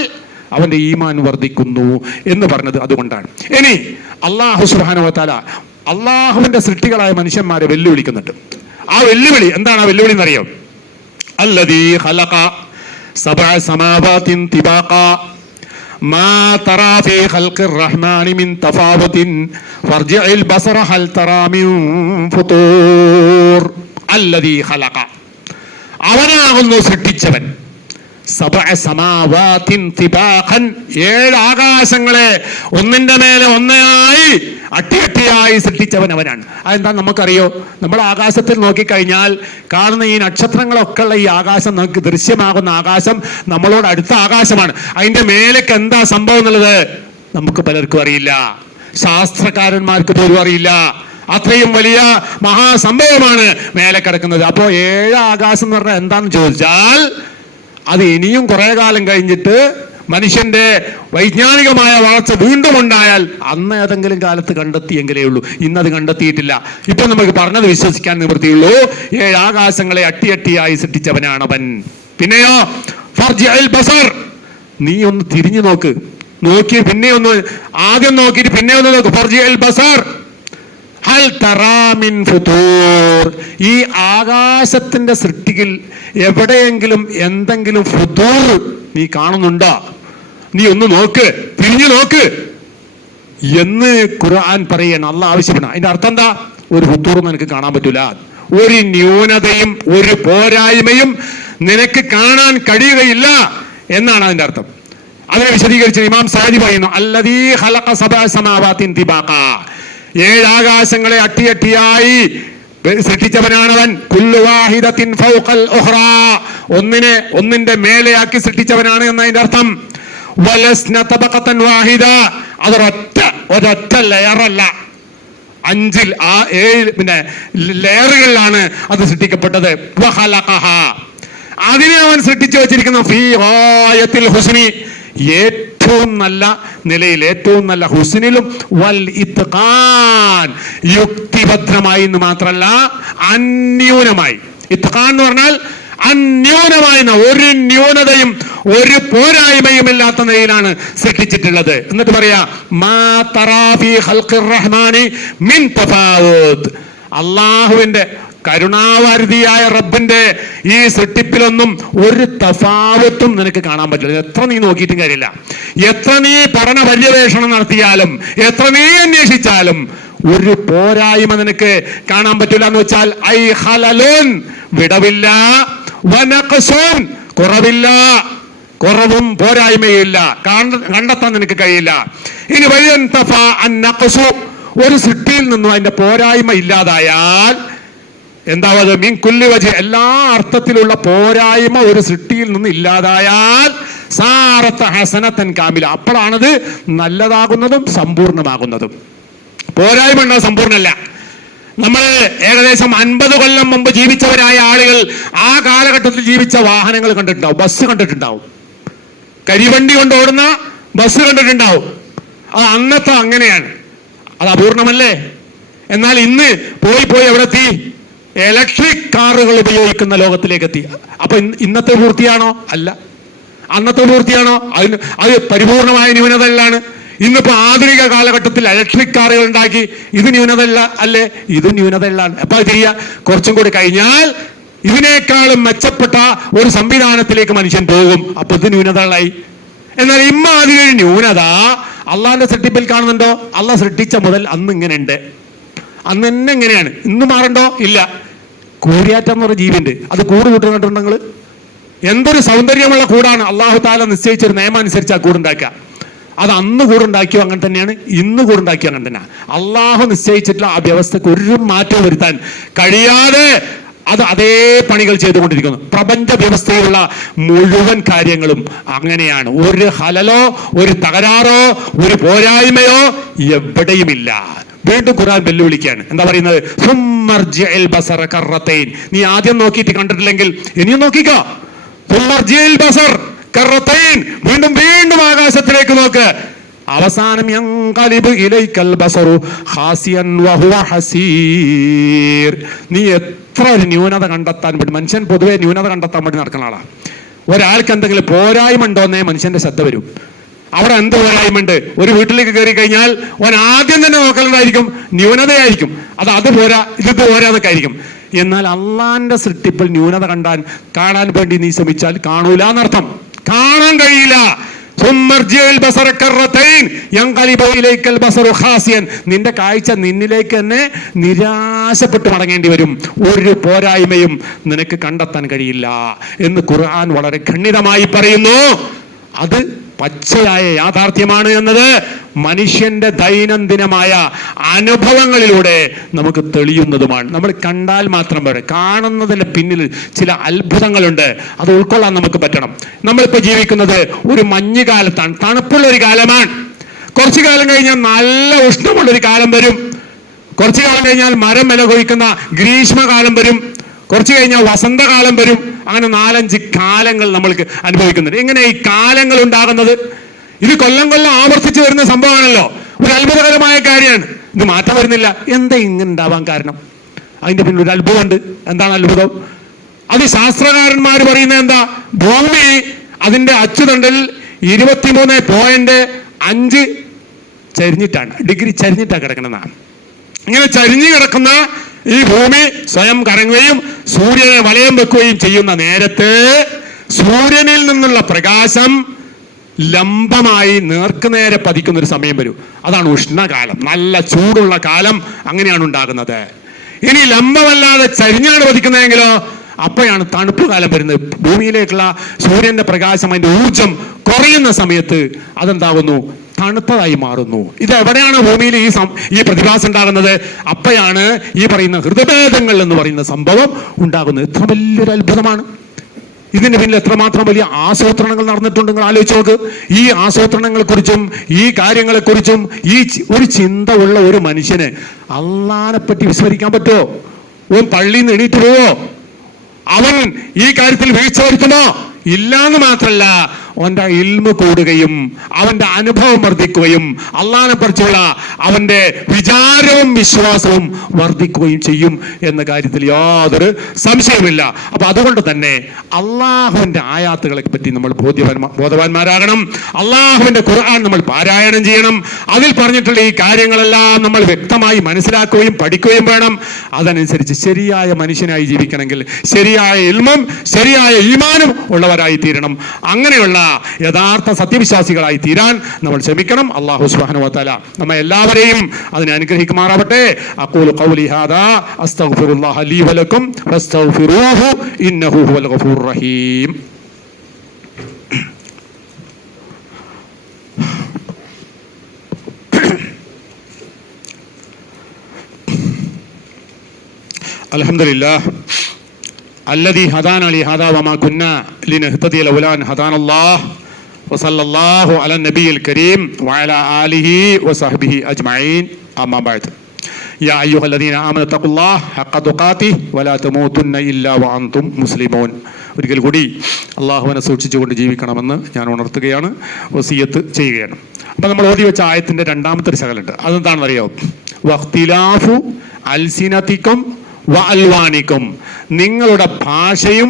അവന്റെ ഈമാൻ വർദ്ധിക്കുന്നു എന്ന് പറഞ്ഞത് അതുകൊണ്ടാണ്. ഇനി അല്ലാഹു സുബ്ഹാനഹു വ തആല അള്ളാഹുവിന്റെ സൃഷ്ടികളായ മനുഷ്യന്മാരെ വെല്ലുവിളിക്കുന്നുണ്ട്. ആ വെല്ലുവിളി എന്താണ്? ആ വെല്ലുവിളി എന്നറിയോ? അല്ലദീ ഖലഖ സബഅ സമാവാതിൻ തിബാഖാ മാ തറാ ഫീ ഖൽഖിർ റഹ്മാനി മിൻ തഫാവുതിൻ ഫർജിഇൽ ബസറ ഹൽ തറാ മിൻ ഫുതൂർ. അല്ലദീ ഖലഖ, അവനാകുന്നു സൃഷ്ടിച്ചവൻ. സബഅ സമാവാതിൻ തിബാഖൻ, 7 ആകാശങ്ങളെ ഒന്നിന്റെ മേലെ ഒന്നായി അട്ടിയട്ടിയായി സൃഷ്ടിച്ചവൻ അവനാണ്. അതെന്താ നമുക്കറിയോ? നമ്മൾ ആകാശത്തിൽ നോക്കിക്കഴിഞ്ഞാൽ കാണുന്ന ഈ നക്ഷത്രങ്ങളൊക്കെ ഉള്ള ഈ ആകാശം, നമുക്ക് ദൃശ്യമാകുന്ന ആകാശം നമ്മളോട് അടുത്ത ആകാശമാണ്. അതിന്റെ മേലേക്ക് എന്താ സംഭവം എന്നുള്ളത് നമുക്ക് പലർക്കും അറിയില്ല, ശാസ്ത്രകാരന്മാർക്ക് പോലും അറിയില്ല. അത്രയും വലിയ മഹാസംഭവമാണ് മേലെ കിടക്കുന്നത്. അപ്പോ 7 ആകാശം എന്ന് പറഞ്ഞാൽ എന്താണെന്ന് ചോദിച്ചാൽ അത് ഇനിയും കുറെ കാലം കഴിഞ്ഞിട്ട് മനുഷ്യന്റെ വൈജ്ഞാനികമായ വളർച്ച വീണ്ടും ഉണ്ടായാൽ അന്ന് ഏതെങ്കിലും കാലത്ത് കണ്ടെത്തിയെങ്കിലേ ഉള്ളൂ. ഇന്നത് കണ്ടെത്തിയിട്ടില്ല. ഇപ്പൊ നമുക്ക് പറഞ്ഞത് വിശ്വസിക്കാൻ നിവൃത്തിയുള്ളൂ. 7 ആകാശങ്ങളെ അട്ടിയട്ടിയായി സൃഷ്ടിച്ചവനാണവൻ. പിന്നെയോ ഫർജിഇൽ ബസർ, നീ ഒന്ന് തിരിഞ്ഞു നോക്ക്, നോക്കി പിന്നെ ഒന്ന് ആദ്യം നോക്കിയിട്ട് പിന്നെ ഒന്ന് നോക്ക്. ഫർജിഇൽ ബസർ ഹൽ തറാ മിൻ ഫുതൂർ, ഈ ആകാശത്തിന്റെ സൃഷ്ടിയിൽ എവിടെയെങ്കിലും എന്തെങ്കിലും ഫുതൂർ നീ കാണുന്നുണ്ടോ? നീ ഒന്ന് നോക്ക്, തിരിഞ്ഞു നോക്ക്. എന്ന് ഖുർആൻ പറയണം, അള്ളാഹ് ആവശ്യപ്പെടണം. അതിന്റെ അർത്ഥം എന്താ? ഒരു ഹുത്തൂറും നിനക്ക് കാണാൻ പറ്റൂല, ഒരു ന്യൂനതയും ഒരു പോരായ്മയും നിനക്ക് കാണാൻ കഴിയുകയില്ല എന്നാണ് അതിന്റെ അർത്ഥം. അതിനെ വിശദീകരിച്ച് ഇമാം സഅദി പറയുന്നു, അല്ലദീ ഖലഖ സബഅ സമാവാതിൻ തിബാഖാ, 7 ആകാശങ്ങളെ അട്ടിയട്ടിയായി സൃഷ്ടിച്ചവനാണവൻ. കുല്ലു വാഹിദത്തിൻ ഫൗഖൽ ഉഖ്റാ, ഒന്നിന്റെ മേലെയാക്കി സൃഷ്ടിച്ചവനാണ് എന്നതിന്റെ അർത്ഥം. വലസ്ന തബഖതൻ വാഹിദ, ഒരൊറ്റ ലെയറല്ല, 7 ലെയറുകളിലാണ് അത് സൃഷ്ടിക്കപ്പെട്ടത്. വഖലഖഹാ, അതിനെ അവൻ സൃഷ്ടിച്ചു വെച്ചിരിക്കുന്ന ഫീ ഗായത്തിൽ ഹുസ്നി, ഏറ്റവും നല്ല നിലയിൽ, ഏറ്റവും നല്ല ഹുസ്നിലും, വൽ ഇത്ഖാൻ, യുക്തിഭദ്രമായി എന്ന് മാത്രമല്ല അന്യൂനമായി. ഇത്ഖാൻ എന്ന് പറഞ്ഞാൽ അന്യൂനമായ, ഒരു ന്യൂനതയും ഒരു പോരായ്മയും ഇല്ലാത്ത നിലയിലാണ് സൃഷ്ടിച്ചിട്ടുള്ളത്. എന്നിട്ട് പറയാ, മാ തറാ ഫീ ഖൽഖിർ റഹ്മാനി മിൻ തഫാവുത്, അല്ലാഹുവിന്റെ കരുണാവാരിധിയായ റബ്ബിന്റെ ഈ സൃഷ്ടിപ്പിലൊന്നും ഒരു തഫാവത്തും നിനക്ക് കാണാൻ പറ്റില്ല. എത്ര നീ നോക്കിയിട്ടും കാര്യമില്ല, എത്ര നീ പഠന പര്യവേഷണം നടത്തിയാലും, എത്ര നീ അന്വേഷിച്ചാലും ഒരു പോരായ്മ നിനക്ക് കാണാൻ പറ്റില്ല. എന്ന് വെച്ചാൽ ഐ ഖലലുൻ, വിടവില്ല, വനഖ്സുൻ, കുറവില്ല, കുറവും പോരായ്മയില്ല, കണ്ടെത്താൻ നിനക്ക് കഴിയില്ല. ഇനി വയന്തഫ അൻ നഖ്സു, ഒരു സൃഷ്ടിയിൽ നിന്നും അതിന്റെ പോരായ്മ ഇല്ലാതായാൽ എന്താവത്? മീൻ കുല്ലി വജ്, എല്ലാ അർത്ഥത്തിലുള്ള പോരായ്മ ഒരു സൃഷ്ടിയിൽ നിന്ന് ഇല്ലാതായാൽ സാറത്ത ഹസനത്തൻ കാമില, അപ്പോഴാണത് നല്ലതാകുന്നതും സമ്പൂർണമാകുന്നതും. പോരായ്മ ഉണ്ടോ? സമ്പൂർണ്ണല്ല. നമ്മൾ ഏകദേശം 50 കൊല്ലം മുമ്പ് ജീവിച്ചവരായ ആളുകൾ ആ കാലഘട്ടത്തിൽ ജീവിച്ച വാഹനങ്ങൾ കണ്ടിട്ടുണ്ടാവും, ബസ് കണ്ടിട്ടുണ്ടാവും, കരിവണ്ടി കൊണ്ട് ഓടുന്ന ബസ് കണ്ടിട്ടുണ്ടാവും. അത് അന്നത്തെ അങ്ങനെയാണ്, അത് അപൂർണമല്ലേ? എന്നാൽ ഇന്ന് പോയി എവിടെത്തി? ഇലക്ട്രിക് കാറുകൾ ഉപയോഗിക്കുന്ന ലോകത്തിലേക്ക് എത്തി. അപ്പൊ ഇന്നത്തെ പൂർത്തിയാണോ? അല്ല. അന്നത്തെ പൂർത്തിയാണോ? അത് പരിപൂർണമായ ന്യൂനതകളാണ്. ഇന്നിപ്പോ ആധുനിക കാലഘട്ടത്തിൽ ഇലക്ട്രിക് കാറുകൾ ഉണ്ടാക്കി, ഇത് ന്യൂനതല്ല അല്ലേ? ഇത് ന്യൂനതകളാണ്. അപ്പൊ അത് ചെയ്യാ, കുറച്ചും കൂടി കഴിഞ്ഞാൽ ഇതിനേക്കാളും മെച്ചപ്പെട്ട ഒരു സംവിധാനത്തിലേക്ക് മനുഷ്യൻ പോകും. അപ്പൊ ഇത് ന്യൂനതകളായി. എന്നാൽ ഇമ്മാതിരി ന്യൂനത അള്ളാന്റെ സൃഷ്ടിപ്പിൽ കാണുന്നുണ്ടോ? അള്ളാഹ് സൃഷ്ടിച്ച മുതൽ അന്ന് ഇങ്ങനെ ഉണ്ട്, അന്ന് തന്നെ എങ്ങനെയാണ്. ഇന്ന് മാറണ്ടോ? ഇല്ല. കൂരിയാറ്റം എന്ന് പറഞ്ഞ ജീവിണ്ട്, അത് കൂട് കൂട്ടുന്നുണ്ടെങ്കിൽ എന്തൊരു സൗന്ദര്യമുള്ള കൂടാണ്. അള്ളാഹു താല നിശ്ചയിച്ചൊരു നിയമം അനുസരിച്ച് ആ കൂടുണ്ടാക്കുക. അത് അന്ന് കൂടുണ്ടാക്കിയോ അങ്ങനെ തന്നെയാണ്, ഇന്ന് കൂടുണ്ടാക്കിയോ അങ്ങനെ തന്നെയാണ്. അള്ളാഹു നിശ്ചയിച്ചിട്ടുള്ള ആ വ്യവസ്ഥക്ക് ഒരു മാറ്റം വരുത്താൻ കഴിയാതെ അത് അതേ പണികൾ ചെയ്തുകൊണ്ടിരിക്കുന്നു. പ്രപഞ്ച വ്യവസ്ഥയിലുള്ള മുഴുവൻ കാര്യങ്ങളും അങ്ങനെയാണ്. ഒരു ഹലലോ ഒരു തകരാറോ ഒരു പോരായ്മയോ എവിടെയുമില്ല. വീണ്ടും ഖുർആൻ വെല്ലുവിളിക്കാണ്. എന്താ പറയുന്നത്? സുമ്മർജിഉൽ ബസറ കറത്തൈൻ, നീ ആദ്യം നോക്കിയിട്ട് കണ്ടിട്ടില്ലെങ്കിൽ ഇനിയും നോക്കിക്കോ. സുമ്മർജിഉൽ ബസർ കറത്തൈൻ, വീണ്ടും വീണ്ടും ആകാശത്തിലേക്ക് നോക്ക്. അവസാനം യൻഖലിബു ഇലൈക്കൽ ബസറു ഖാസിയൻ വഹുവ ഹസീർ. നീ എത്ര ഒരു ന്യൂനത കണ്ടെത്താൻ വേണ്ടി, മനുഷ്യൻ പൊതുവെ ന്യൂനത കണ്ടെത്താൻ വേണ്ടി നടക്കുന്ന ആളാണ്. ഒരാൾക്ക് എന്തെങ്കിലും പോരായ്മ ഉണ്ടോന്നേ മനുഷ്യന്റെ ശ്രദ്ധ വരും. അവിടെ എന്ത് പോരായ്മയുണ്ട്? ഒരു വീട്ടിലേക്ക് കയറി കഴിഞ്ഞാൽ അവൻ ആദ്യം തന്നെ നോക്കലുണ്ടായിരിക്കും ന്യൂനതയായിരിക്കും. അത് പോരാ, ഇത് പോരാ എന്നൊക്കെ ആയിരിക്കും. എന്നാൽ അള്ളാന്റെ സൃഷ്ടിപ്പിൽ ന്യൂനത കാണാൻ വേണ്ടി നീ ശ്രമിച്ചാൽ കാണൂല എന്നർത്ഥം. കാണാൻ കഴിയില്ല. നിന്റെ കാഴ്ച നിന്നിലേക്ക് തന്നെ നിരാശപ്പെട്ട് മടങ്ങേണ്ടി വരും. ഒരു പോരായ്മയും നിനക്ക് കണ്ടെത്താൻ കഴിയില്ല എന്ന് ഖുർആൻ വളരെ ഖണ്ഡിതമായി പറയുന്നു. അത് പച്ചയായ യാഥാർത്ഥ്യമാണ് എന്നത് മനുഷ്യന്റെ ദൈനംദിനമായ അനുഭവങ്ങളിലൂടെ നമുക്ക് തെളിയുന്നതുമാണ്. നമ്മൾ കണ്ടാൽ മാത്രം പോരെ, കാണുന്നതിന് പിന്നിൽ ചില അത്ഭുതങ്ങളുണ്ട്. അത് ഉൾക്കൊള്ളാൻ നമുക്ക് പറ്റണം. നമ്മളിപ്പോൾ ജീവിക്കുന്നത് ഒരു മഞ്ഞുകാലത്താണ്, തണുപ്പുള്ള ഒരു കാലമാണ്. കുറച്ചു കാലം കഴിഞ്ഞാൽ നല്ല ഉഷ്ണമുള്ളൊരു കാലം വരും. കുറച്ചു കാലം കഴിഞ്ഞാൽ മരം വില കൊഴിക്കുന്ന ഗ്രീഷ്മകാലം വരും. കുറച്ചു കഴിഞ്ഞാൽ വസന്തകാലം വരും. അങ്ങനെ 4-5 കാലങ്ങൾ നമ്മൾക്ക് അനുഭവിക്കുന്നുണ്ട്. എങ്ങനെ ഈ കാലങ്ങൾ ഉണ്ടാകുന്നത്? ഇത് കൊല്ലം ആവർത്തിച്ചു വരുന്ന സംഭവമാണല്ലോ. ഒരു അത്ഭുതകരമായ കാര്യമാണ്. ഇത് മാറ്റം വരുന്നില്ല. എന്താ ഇങ്ങനെ ഉണ്ടാവാൻ കാരണം? അതിന്റെ പിന്നിൽ ഒരു അത്ഭുതമുണ്ട്. എന്താണ് അത്ഭുതം? അത് ശാസ്ത്രകാരന്മാർ പറയുന്നത് എന്താ? ഭൂമി അതിന്റെ അച്ചുതണ്ടിൽ 23.5 ഡിഗ്രി ചരിഞ്ഞിട്ടാണ് കിടക്കണമെന്നാണ്. ഇങ്ങനെ ചരിഞ്ഞു കിടക്കുന്ന ഈ ഭൂമി സ്വയം കറങ്ങുകയും സൂര്യനെ വലയം വെക്കുകയും ചെയ്യുന്ന നേരത്ത് സൂര്യനിൽ നിന്നുള്ള പ്രകാശം ലംബമായി നേർക്കുനേരെ പതിക്കുന്ന ഒരു സമയം വരും. അതാണ് ഉഷ്ണകാലം, നല്ല ചൂടുള്ള കാലം. അങ്ങനെയാണ് ഉണ്ടാകുന്നത്. ഇനി ലംബമല്ലാതെ ചരിഞ്ഞാണ് പതിക്കുന്നതെങ്കിലോ അപ്പോഴാണ് തണുപ്പ് കാലം വരുന്നത്. ഭൂമിയിലേക്കുള്ള സൂര്യന്റെ പ്രകാശം, അതിന്റെ ഊർജം കുറയുന്ന സമയത്ത് അതെന്താകുന്നു? തണുത്തതായി മാറുന്നു. ഇത് എവിടെയാണ് ഭൂമിയിൽ ഈ പ്രതിഭാസം ഉണ്ടാകുന്നത്? അപ്പോഴാണ് ഈ പറയുന്ന ഹൃദയഭേദങ്ങൾ എന്ന് പറയുന്ന സംഭവം ഉണ്ടാകുന്നത്. എത്ര വലിയൊരു അത്ഭുതമാണ്! ഇതിന് പിന്നിൽ എത്രമാത്രം വലിയ ആസൂത്രണങ്ങൾ നടന്നിട്ടുണ്ട് നിങ്ങൾ ആലോചിച്ച് നോക്ക്. ഈ ആസൂത്രണങ്ങളെ കുറിച്ചും ഈ കാര്യങ്ങളെക്കുറിച്ചും ഒരു ചിന്ത ഉള്ള ഒരു മനുഷ്യന് അള്ളാനെ പറ്റി വിസ്മരിക്കാൻ പറ്റുമോ? ഓൻ പള്ളിയിൽ നിന്ന് എണീറ്റ് പോവോ? അവൻ ഈ കാര്യത്തിൽ വീഴ്ച വരുത്തുമോ? ഇല്ലാന്ന് മാത്രല്ല, അവന്റെ ഇൽമ് കൂടുകയും അവന്റെ അനുഭവം വർദ്ധിക്കുകയും അള്ളാനെ കുറിച്ചുള്ള അവന്റെ വിചാരവും വിശ്വാസവും വർദ്ധിക്കുകയും ചെയ്യും എന്ന കാര്യത്തിൽ യാതൊരു സംശയമില്ല. അപ്പൊ അതുകൊണ്ട് തന്നെ അള്ളാഹുവിന്റെ ആയാത്തുകളെ പറ്റി നമ്മൾ ബോധവാന്മാരാകണം. അള്ളാഹുവിന്റെ ഖുർആൻ നമ്മൾ പാരായണം ചെയ്യണം. അതിൽ പറഞ്ഞിട്ടുള്ള ഈ കാര്യങ്ങളെല്ലാം നമ്മൾ വ്യക്തമായി മനസ്സിലാക്കുകയും പഠിക്കുകയും വേണം. അതനുസരിച്ച് ശരിയായ മനുഷ്യനായി ജീവിക്കണമെങ്കിൽ ശരിയായ ഇൽമും ശരിയായ ഈമാനും ഉള്ളവരായി തീരണം. അങ്ങനെയുള്ള യഥാർത്ഥ സത്യവിശ്വാസികളായി തീരാൻ നമ്മൾ ശ്രമിക്കണം. അല്ലാഹു സുബ്ഹാനഹു വ തആല നമ്മെ എല്ലാവരെയും അതിനെ അനുഗ്രഹിക്കുമാറാവട്ടെ. അഖൂലു ഖൗലി ഹാദാ അസ്തഗ്ഫിറുല്ലാഹ ലീ വലക്കും ഫസ്തഗ്ഫിറൂഹു ഇന്നഹു ഹുവൽ ഗഫൂറുർ റഹീം. അൽഹംദുലില്ലാഹ് الذي هدانا لهذا وما كنا لنهتدي لولا أن هدانا الله وصلى الله على النبي الكريم وعلى آله وصحبه أجمعين أما بعد يا أيها الذين آمنوا اتقوا الله حق تقاته ولا تموتن إلا وأنتم مسلمون. ഒരിക്കൽ കൂടി അള്ളാഹുവിനെ സൂക്ഷിച്ചുകൊണ്ട് ജീവിക്കണമെന്ന് ഞാൻ ഉണർത്തുകയാണ്, വസിയത്ത് ചെയ്യുകയാണ്. അപ്പം നമ്മൾ ഓതി വെച്ച ആയത്തിൻ്റെ രണ്ടാമത്തെ ഒരു ശകലുണ്ട്. അതെന്താണെന്ന് അറിയാമോ? വഖ്തിലാഫു അൽസിനതിക്കും വഅൽവാനിക്കും, നിങ്ങളുടെ ഭാഷയും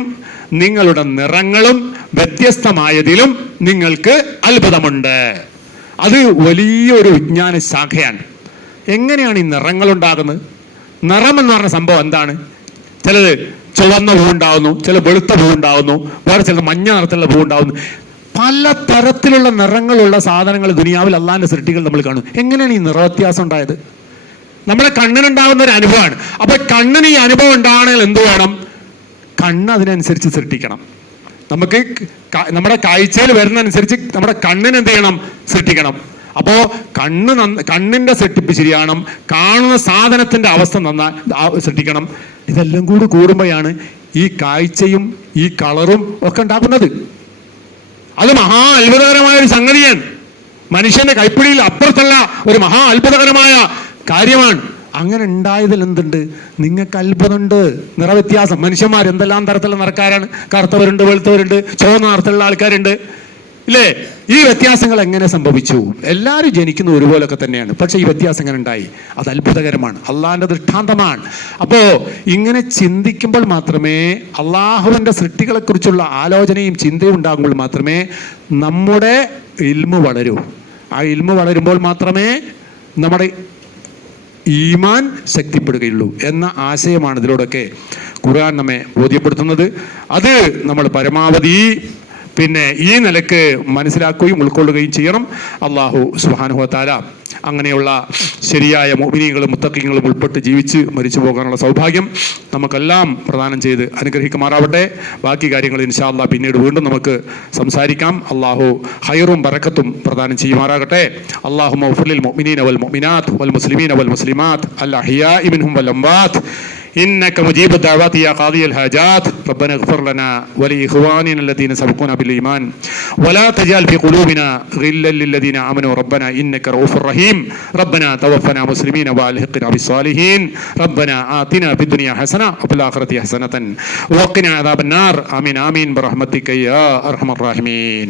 നിങ്ങളുടെ നിറങ്ങളും വ്യത്യസ്തമായതിലും നിങ്ങൾക്ക് അത്ഭുതമുണ്ട്. അത് വലിയൊരു വിജ്ഞാന ശാഖയാണ്. എങ്ങനെയാണ് ഈ നിറങ്ങൾ ഉണ്ടാകുന്നത്? നിറം എന്ന് പറഞ്ഞ സംഭവം എന്താണ്? ചിലത് ചുവന്ന പൂ ഉണ്ടാകുന്നു, ചില വെളുത്ത പൂ ഉണ്ടാകുന്നു, വേറെ ചില മഞ്ഞ നിറത്തിലുള്ള പൂ ഉണ്ടാകുന്നു. പല തരത്തിലുള്ള നിറങ്ങളുള്ള സാധനങ്ങൾ ദുനിയാവിൽ അള്ളാഹിന്റെ സൃഷ്ടികൾ നമ്മൾ കാണും. എങ്ങനെയാണ് ഈ നിറവ്യത്യാസം ഉണ്ടായത്? നമ്മുടെ കണ്ണിനുണ്ടാകുന്ന ഒരു അനുഭവമാണ്. അപ്പൊ കണ്ണിന് ഈ അനുഭവം ഉണ്ടാകണമെങ്കിൽ എന്ത് വേണം? കണ്ണ് അതിനനുസരിച്ച് സൃഷ്ടിക്കണം. നമുക്ക് നമ്മുടെ കാഴ്ചയിൽ വരുന്നതനുസരിച്ച് നമ്മുടെ കണ്ണിന് എന്ത് ചെയ്യണം? സൃഷ്ടിക്കണം. അപ്പോ കണ്ണിന്റെ സെട്ടിപ്പ് ശരിയാണം, കാണുന്ന സാധനത്തിന്റെ അവസ്ഥ സൃഷ്ടിക്കണം. ഇതെല്ലാം കൂടി കൂടുമ്പോഴാണ് ഈ കാഴ്ചയും ഈ കളറും ഒക്കെ ഉണ്ടാക്കുന്നത്. അത് മഹാ അത്ഭുതകരമായ ഒരു സംഗതിയാണ്. മനുഷ്യന്റെ കൈപ്പിടിയിൽ അപ്പുറത്തുള്ള ഒരു മഹാ അത്ഭുതകരമായ കാര്യമാണ്. അങ്ങനെ ഉണ്ടായതിൽ എന്തുണ്ട്? നിങ്ങൾക്ക് അത്ഭുതമുണ്ട്. നിറവ്യത്യാസം. മനുഷ്യന്മാർ എന്തെല്ലാം തരത്തിലുള്ള നിറക്കാരാണ്. കറുത്തവരുണ്ട്, വെളുത്തവരുണ്ട്, ചുവന്ന നിറത്തിലുള്ള ആൾക്കാരുണ്ട്, ഇല്ലേ? ഈ വ്യത്യാസങ്ങൾ എങ്ങനെ സംഭവിച്ചു? എല്ലാവരും ജനിക്കുന്ന ഒരുപോലൊക്കെ തന്നെയാണ്. പക്ഷെ ഈ വ്യത്യാസം എങ്ങനെ ഉണ്ടായി? അത് അത്ഭുതകരമാണ്, അള്ളാഹിന്റെ ദൃഷ്ടാന്തമാണ്. അപ്പോ ഇങ്ങനെ ചിന്തിക്കുമ്പോൾ മാത്രമേ, അള്ളാഹുവിന്റെ സൃഷ്ടികളെ കുറിച്ചുള്ള ആലോചനയും ചിന്തയും ഉണ്ടാകുമ്പോൾ മാത്രമേ നമ്മുടെ ഇൽമു വളരൂ. ആ ഇൽമു വളരുമ്പോൾ മാത്രമേ നമ്മുടെ ഈമാൻ ശക്തിപ്പെടുകയുള്ളൂ എന്ന ആശയമാണ് ഇതിലൂടെയൊക്കെ ഖുർആൻ നമ്മെ ബോധ്യപ്പെടുത്തുന്നത്. അത് നമ്മൾ പരമാവധി ഈ നിലക്ക് മനസ്സിലാക്കുകയും ഉൾക്കൊള്ളുകയും ചെയ്യണം. അല്ലാഹു സുബ്ഹാനഹു വ തആല അങ്ങനെയുള്ള ശരിയായ മുഅ്മിനീങ്ങളും മുത്തഖീങ്ങളും ഉൾപ്പെട്ട് ജീവിച്ച് മരിച്ചു പോകാനുള്ള സൗഭാഗ്യം നമുക്കെല്ലാം പ്രദാനം ചെയ്ത് അനുഗ്രഹിക്കുമാറാവട്ടെ. ബാക്കി കാര്യങ്ങൾ ഇൻഷാ അല്ലാഹ് പിന്നീട് വീണ്ടും നമുക്ക് സംസാരിക്കാം. അല്ലാഹു ഖൈറും ബറക്കത്തും പ്രദാനം ചെയ്യുമാറാകട്ടെ. അല്ലാഹുമ്മ ഗ്ഫിർ ലിൽ മുഅ്മിനീന വൽ മുഅ്മിനാത്ത് വൽ മുസ്ലിമീന വൽ മുസ്ലിമാത്ത് അൽ അഹ്യാഇ മിൻഹും വൽ അംവാത്ത് إنك مجيب الدعوات يا قاضي الحاجات ربنا اغفر لنا ولإخواننا الذين سبقونا بالإيمان ولا تجعل في قلوبنا غلا للذين آمنوا ربنا إنك رؤوف رحيم ربنا توفنا مسلمين وألحقنا بالصالحين ربنا آتنا في الدنيا حسنة وفي الآخرة حسنة وقنا عذاب النار آمين آمين برحمتك يا أرحم الراحمين.